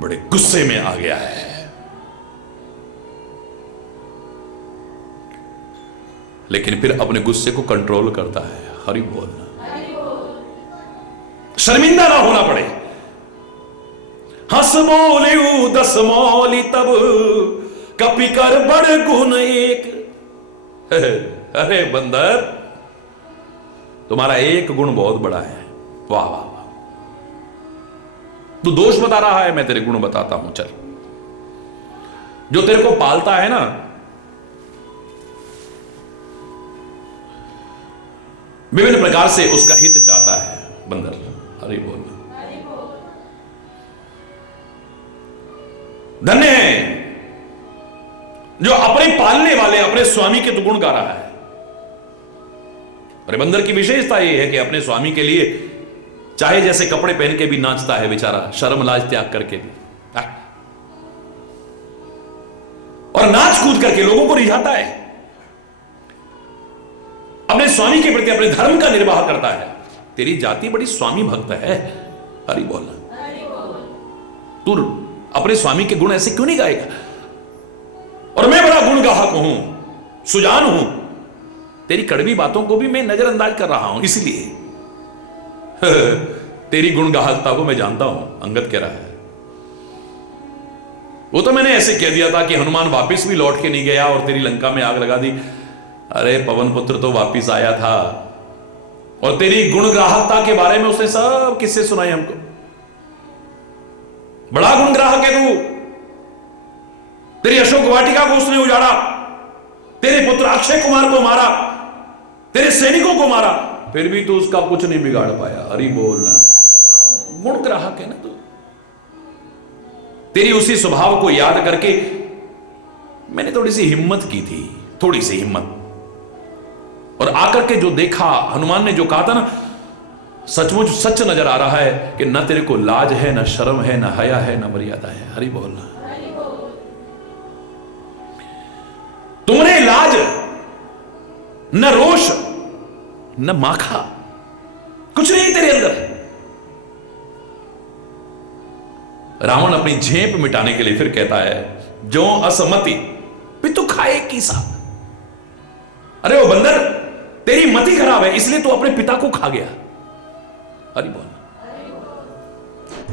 बड़े गुस्से में आ गया है। लेकिन फिर अपने गुस्से को कंट्रोल करता है। हरि बोलना, शर्मिंदा ना होना पड़े। हंस बोले दस मौली तब कपि कर बड़ गुण एक। अरे बंदर तुम्हारा एक गुण बहुत बड़ा है। वाह वाह वाह, तू दोष बता रहा है, मैं तेरे गुण बताता हूं। चल, जो तेरे को पालता है ना, विभिन्न प्रकार से उसका हित चाहता है बंदर। हरि बोल। धन्य है जो अपने पालने वाले अपने स्वामी के तो गुण गा रहा है। अरे बंदर की विशेषता यह है कि अपने स्वामी के लिए चाहे जैसे कपड़े पहन के भी नाचता है बेचारा, शर्म लाज त्याग करके भी, और नाच कूद करके लोगों को रिझाता है। अपने स्वामी के प्रति अपने धर्म का निर्वाह करता है। तेरी जाति बड़ी स्वामी भक्त है। हरि बोलना। तू अपने स्वामी के गुण ऐसे क्यों नहीं गाएगा? और मैं बड़ा गुण गाहक हूं, सुजान हूं, तेरी कड़वी बातों को भी मैं नजरअंदाज कर रहा हूं, इसलिए तेरी गुण गाहकता को मैं जानता हूं। अंगद कह रहा है, वो तो मैंने ऐसे कह दिया था कि हनुमान वापिस भी लौट के नहीं गया और तेरी लंका में आग लगा दी। अरे पवन पुत्र तो वापिस आया था और तेरी गुण ग्राहकता के बारे में उसने सब किस्से सुनाए हमको। बड़ा गुण ग्राहक है तू। तेरी अशोक वाटिका को उसने उजाड़ा, तेरे पुत्र अक्षय कुमार को मारा, तेरे सैनिकों को मारा, फिर भी तू उसका कुछ नहीं बिगाड़ पाया। हरि बोलना। गुण ग्राहक है ना तू। तेरी उसी स्वभाव को याद करके मैंने थोड़ी सी हिम्मत की थी, थोड़ी सी हिम्मत, और आकर के जो देखा, हनुमान ने जो कहा था ना, सचमुच सच नजर आ रहा है कि न तेरे को लाज है, न शर्म है, न हया है, न मर्यादा है। हरि बोलना। तुमने लाज, न रोष, न माखा, कुछ नहीं तेरे अंदर। रावण अपनी झेप मिटाने के लिए फिर कहता है, जो असमति पितु खाए कीसा। अरे वो बंदर, तेरी मति खराब है इसलिए तू अपने पिता को खा गया। हरि बोलना,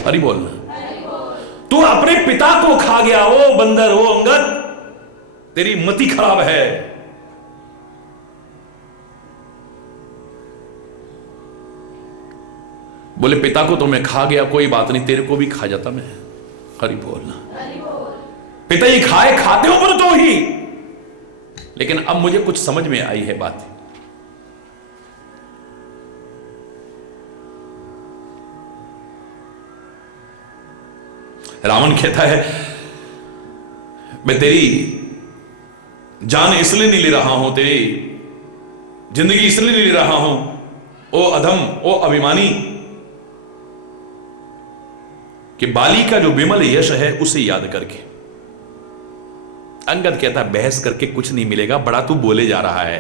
हरि बोलना। तू अपने पिता को खा गया। वो बंदर, वो अंगद, तेरी मति खराब है। बोले पिता को तो मैं खा गया, कोई बात नहीं, तेरे को भी खा जाता मैं। हरि बोलना। पिता ही खाए, खाते हो पर तो ही, लेकिन अब मुझे कुछ समझ में आई है बात। रावण कहता है मैं तेरी जान इसलिए नहीं ले रहा हूं, तेरी जिंदगी इसलिए नहीं ले रहा हूं, ओ अधम, ओ अभिमानी, कि बाली का जो विमल यश है उसे याद करके। अंगद कहता है बहस करके कुछ नहीं मिलेगा, बड़ा तू बोले जा रहा है।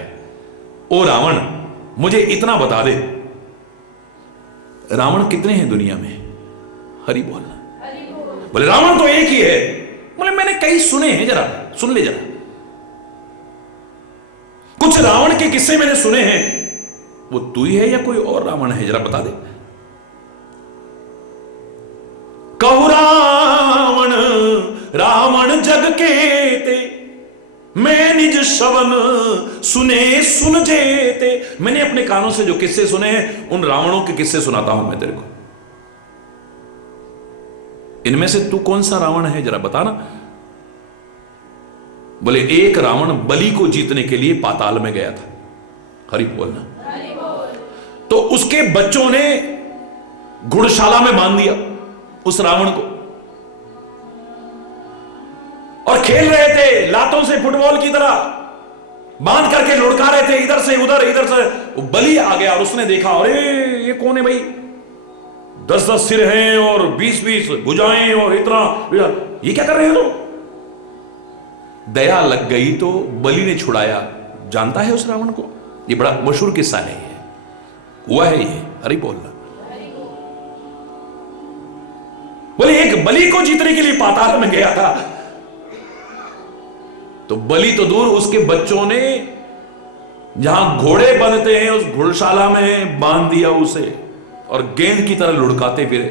ओ रावण, मुझे इतना बता दे, रावण कितने हैं दुनिया में? हरि बोलना। बोले रावण तो एक ही है। बोले मैंने कई सुने हैं, जरा सुन ले जरा। कुछ रावण के किस्से मैंने सुने हैं, वो तू ही है या कोई और रावण है, जरा बता दे। कहु रावण रावण जग के ते, मैं निज श्रवण सुने सुन जेते। मैंने अपने कानों से जो किस्से सुने हैं उन रावणों के किस्से सुनाता हूं मैं तेरे को। इनमें से तू कौन सा रावण है, जरा बताना। बोले एक रावण बलि को जीतने के लिए पाताल में गया था। हरि बोलना। तो उसके बच्चों ने घुड़शाला में बांध दिया उस रावण को और खेल रहे थे लातों से, फुटबॉल की तरह बांध करके लुढ़का रहे थे, इधर से उधर, इधर से। बलि आ गया और उसने देखा, अरे ये कौन है भाई, 10-10 सिर हैं और 20-20 भुजाएं और इतना, ये क्या कर रहे हो? दया लग गई तो बलि ने छुड़ाया। जानता है उस रावण को? ये बड़ा मशहूर किस्सा है, ये हुआ है ये। हरि बोलना। बोले एक बलि को जीतने के लिए पाताल में गया था, तो बलि तो दूर, उसके बच्चों ने जहां घोड़े बनते हैं उस घुड़शाला में बांध दिया उसे और गेंद की तरह लुढ़काते फिरे।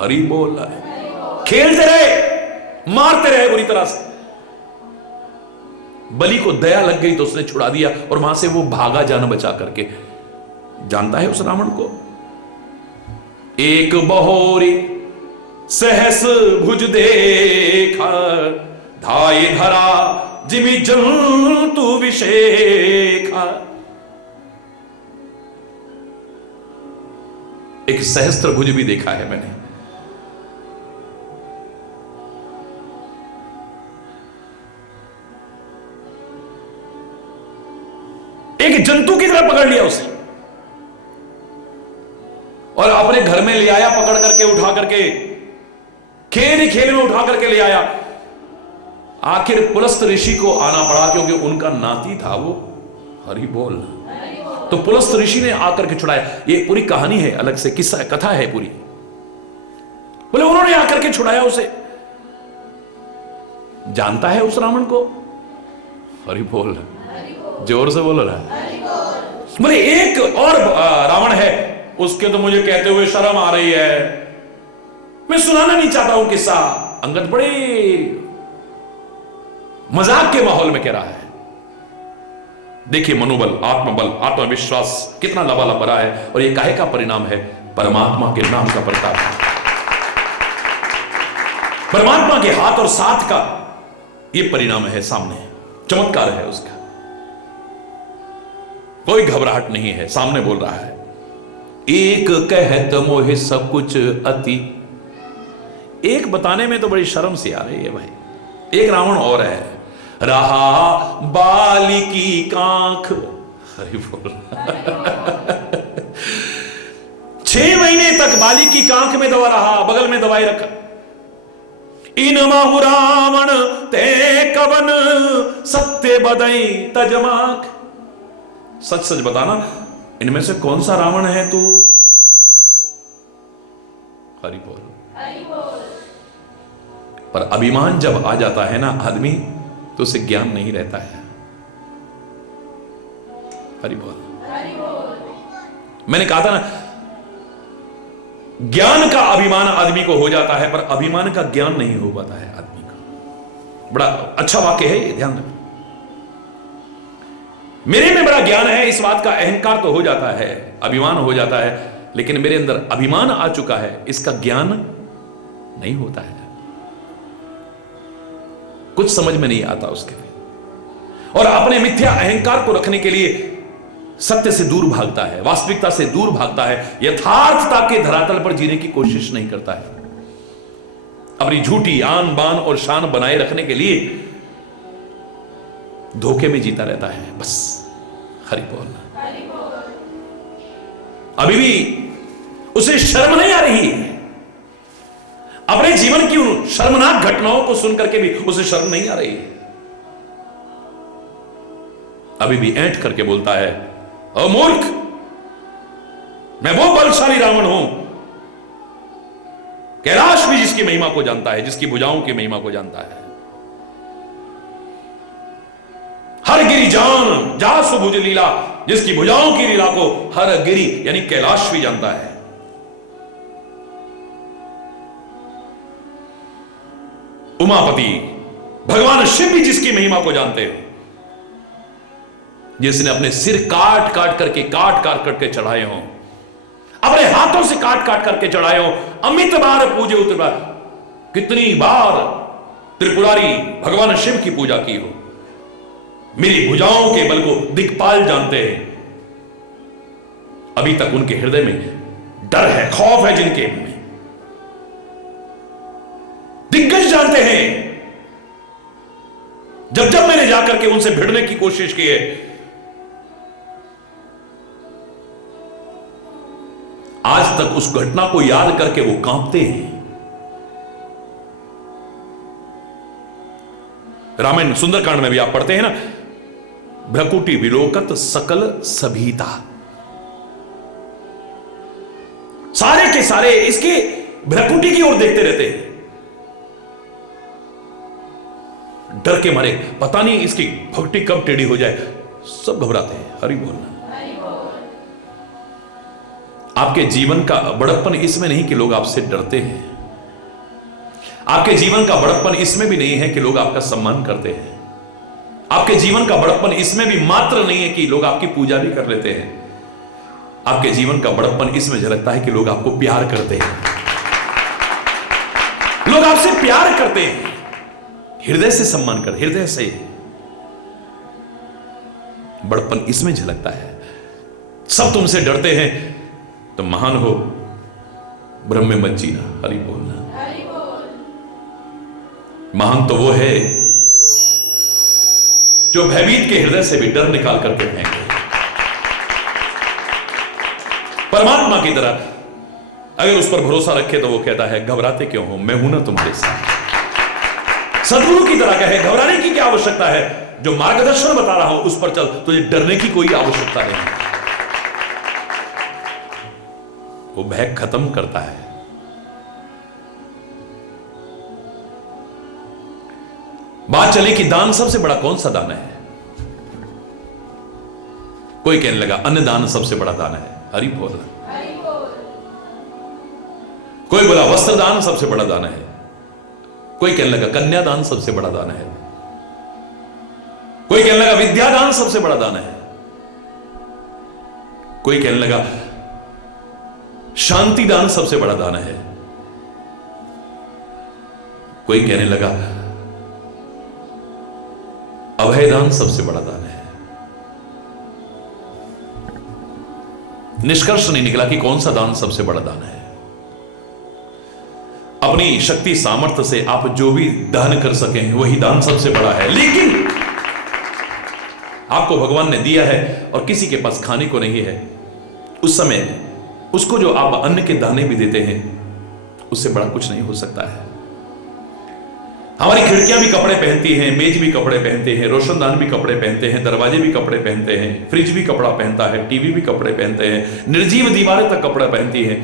हरि बोल रहा है। खेलते रहे, मारते रहे बुरी तरह से। बलि को दया लग गई तो उसने छुड़ा दिया और वहां से वो भागा जान बचा करके। जानता है उस रावण को? एक बहोरी सहस भुज देखा, धाये धरा जिमि जंतु विशेखा। एक सहस्त्र भुज भी देखा है मैंने। एक जंतु की तरह पकड़ लिया उसे और अपने घर में ले आया, पकड़ करके उठा करके, खेल ही खेल में उठा करके ले आया। आखिर पुलस्त ऋषि को आना पड़ा क्योंकि उनका नाती था वो। हरि बोल। तो पुलस्त ऋषि ने आकर के छुड़ाया। ये पूरी कहानी है, अलग से किस्सा है, कथा है पूरी। बोले उन्होंने आकर के छुड़ाया उसे। जानता है उस रावण को? हरि बोल। जोर से बोल रहा है। बोले एक और रावण है, उसके तो मुझे कहते हुए शर्म आ रही है, मैं सुनाना नहीं चाहता हूं किस्सा। अंगद बड़े मजाक के माहौल में कह रहा है। देखिए मनोबल, आत्मबल, आत्मविश्वास कितना लबालब रहा है और ये काहे का परिणाम है? परमात्मा के नाम का प्रताप है, परमात्मा के हाथ और साथ का ये परिणाम है, सामने चमत्कार है उसका। कोई घबराहट नहीं है, सामने बोल रहा है। एक कहत मोहे सब कुछ अति। एक बताने में तो बड़ी शर्म सी आ रही है भाई। एक रावण और है, रहा बाली की कांख। हरि बोल। 6 महीने तक बाली की कांख में दवा रहा, बगल में दवाई रखा। इन महु रावण ते कवन सत्य बदई तजमाक। सच सच बताना, इनमें से कौन सा रावण है तू? हरि बोल। पर अभिमान जब आ जाता है ना आदमी, तो उसे ज्ञान नहीं रहता है। हरि बोल। मैंने कहा था ना, ज्ञान का अभिमान आदमी को हो जाता है, पर अभिमान का ज्ञान नहीं हो पाता है आदमी का। बड़ा अच्छा वाक्य है ये, ध्यान रखना। मेरे में बड़ा ज्ञान है, इस बात का अहंकार तो हो जाता है, अभिमान हो जाता है, लेकिन मेरे अंदर अभिमान आ चुका है, इसका ज्ञान नहीं होता है, कुछ समझ में नहीं आता उसके लिए। और अपने मिथ्या अहंकार को रखने के लिए सत्य से दूर भागता है, वास्तविकता से दूर भागता है, यथार्थता के धरातल पर जीने की कोशिश नहीं करता है। अपनी झूठी आन बान और शान बनाए रखने के लिए धोखे में जीता रहता है। बस हरि बोल। अभी भी उसे शर्म नहीं आ रही है, अपने जीवन की उन शर्मनाक घटनाओं को सुनकर के भी उसे शर्म नहीं आ रही है। अभी भी ऐंठ करके बोलता है, ओ मूर्ख, मैं वो बलशाली रावण हूं। कैलाश भी जिसकी महिमा को जानता है, जिसकी भुजाओं की महिमा को जानता है। हर गिरी जान जा सुभुज लीला, जिसकी भुजाओं की लीला को हर गिरी यानी कैलाश भी जानता है। उमापति भगवान शिव भी जिसकी महिमा को जानते हो, जिसने अपने सिर काट काट करके चढ़ाए हो, अपने हाथों से काट काट करके चढ़ाए हो, अमित बार पूजे उतबार, कितनी बार त्रिपुरारी भगवान शिव की पूजा की हो। मेरी भुजाओं के बल को दिक्पाल जानते हैं। अभी तक उनके हृदय में डर है, खौफ है जिनके में, दिग्गज जानते हैं। जब जब मैंने जाकर के उनसे भिड़ने की कोशिश की है, आज तक उस घटना को याद करके वो कांपते हैं। रामायण सुंदरकांड में भी आप पढ़ते हैं ना, भ्रकुटी विलोकत सकल सभीता, सारे के सारे इसके भ्रकुटी की ओर देखते रहते हैं, डर के मारे, पता नहीं इसकी भक्ति कब टेढ़ी हो जाए, सब घबराते हैं। हरि बोलना। आपके जीवन का बड़प्पन इसमें नहीं कि लोग आपसे डरते हैं, आपके जीवन का बड़प्पन इसमें भी नहीं है कि लोग आपका सम्मान करते हैं, आपके जीवन का बड़प्पन इसमें भी मात्र नहीं है कि लोग आपकी पूजा भी कर लेते हैं। आपके जीवन का बड़प्पन इसमें झलकता है कि लोग आपको प्यार करते हैं, लोग आपसे प्यार करते हैं, हृदय से सम्मान कर, हृदय से बड़प्पन इसमें झलकता है। सब तुमसे डरते हैं तो महान हो, ब्रह्म में मत जीना। हरि बोलना। महान तो वो है जो भयभीत के हृदय से भी डर निकाल करके फेंके। परमात्मा की तरह अगर उस पर भरोसा रखे तो वो कहता है, घबराते क्यों हो, मैं हूं ना तुम्हारे साथ। सदगुरु की तरह कहे, घबराने की क्या आवश्यकता है, जो मार्गदर्शन बता रहा हूं उस पर चल, तुझे डरने की कोई आवश्यकता नहीं। वो भय खत्म करता है। बात चली कि दान सबसे बड़ा कौन सा दान है। कोई कहने लगा अन्नदान सबसे बड़ा दान है। हरि बोल। कोई बोला वस्त्र दान सबसे बड़ा दान है। कोई कहने लगा कन्यादान सबसे बड़ा दान है। कोई कहने लगा विद्यादान सबसे बड़ा दान है। कोई कहने लगा शांति दान सबसे बड़ा दान है। कोई कहने लगा अभयदान सबसे बड़ा दान है। निष्कर्ष नहीं निकला कि कौन सा दान सबसे बड़ा दान है। अपनी शक्ति सामर्थ्य से आप जो भी दान कर सकें वही दान सबसे बड़ा है। लेकिन आपको भगवान ने दिया है और किसी के पास खाने को नहीं है, उस समय उसको जो आप अन्न के दाने भी देते हैं उससे बड़ा कुछ नहीं हो सकता है। हमारी खिड़कियां भी कपड़े पहनती हैं, मेज भी कपड़े पहनते हैं, रोशनदान भी कपड़े पहनते हैं, दरवाजे भी कपड़े पहनते हैं, फ्रिज भी कपड़ा पहनता है, टीवी भी कपड़े पहनते हैं, निर्जीव दीवारें तक कपड़ा पहनती हैं।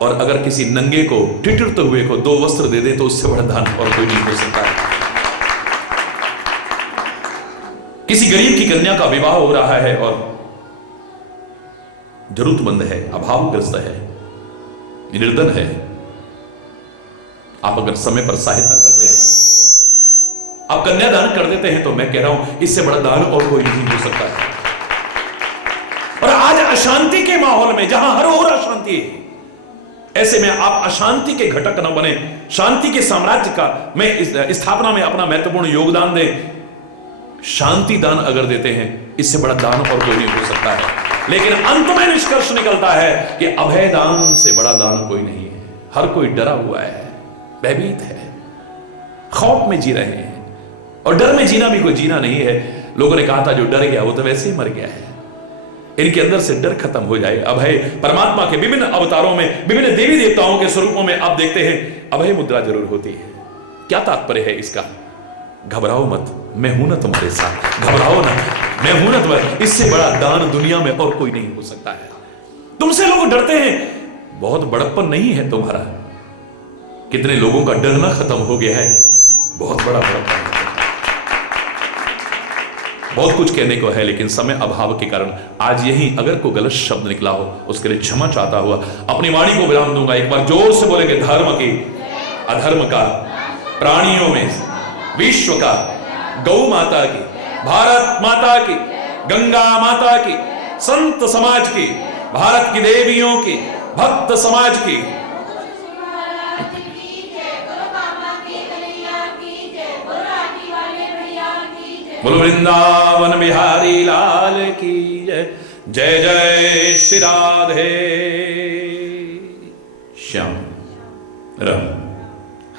और अगर किसी नंगे को, ठिठुरते हुए को 2 वस्त्र दे दे तो उससे बड़ा दान और कोई नहीं हो सकता है। किसी गरीब की कन्या का विवाह हो रहा है और जरूरतमंद है, अभावग्रस्त है, निर्धन है, आप अगर समय पर सहायता करते हैं, आप कन्यादान कर देते हैं, तो मैं कह रहा हूं इससे बड़ा दान और कोई नहीं हो सकता है। और आज अशांति के माहौल में जहां हर ओर अशांति है, ऐसे में आप अशांति के घटक न बने, शांति के साम्राज्य का में स्थापना में अपना महत्वपूर्ण योगदान दें। शांति दान अगर देते हैं, इससे बड़ा दान और कोई नहीं हो सकता है। लेकिन अंत में निष्कर्ष निकलता है कि अभय दान से बड़ा दान कोई नहीं है। हर कोई डरा हुआ है, भयभीत है। खौफ में जी रहे हैं, और डर में जीना भी कोई जीना नहीं है। लोगों ने कहा था जो डर गया वो तो वैसे ही मर गया है। इनके अंदर से डर खत्म हो जाए। अभय परमात्मा के विभिन्न अवतारों में, विभिन्न देवी देवताओं के स्वरूपों में आप देखते हैं अभय मुद्रा जरूर होती है। क्या तात्पर्य है इसका? घबराओ मत, मैं हूं ना तुम्हारे साथ, घबराओ ना, मैं हूं ना तुम्हारे। इससे बड़ा दान दुनिया में और कोई नहीं हो सकता है। तुमसे लोग डरते हैं, बहुत बड़प्पन नहीं है तुम्हारा। कितने लोगों का डरना खत्म हो गया है, बहुत बड़ा बड़प्पन है। बहुत कुछ कहने को है, लेकिन समय अभाव के कारण आज यही अगर कोई गलत शब्द निकला हो उसके लिए क्षमा चाहता हुआ अपनी वाणी को विराम दूंगा। एक बार जोर से बोलेंगे, धर्म की, अधर्म का, प्राणियों में, विश्व का, गौ माता की, भारत माता की, गंगा माता की, संत समाज की, भारत की देवियों की, भक्त समाज की। महाराज की जय, बोलो कामा की कन्हैया की जय, बोलो राखी वाले भैया की जय। बोलो वृंदावन बिहारी लाल की जय। जय जय श्री राधे श्याम राम।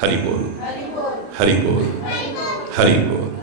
हरि बोल, हरि बोल, हरि बोल, हरि बोल। हरि बोल।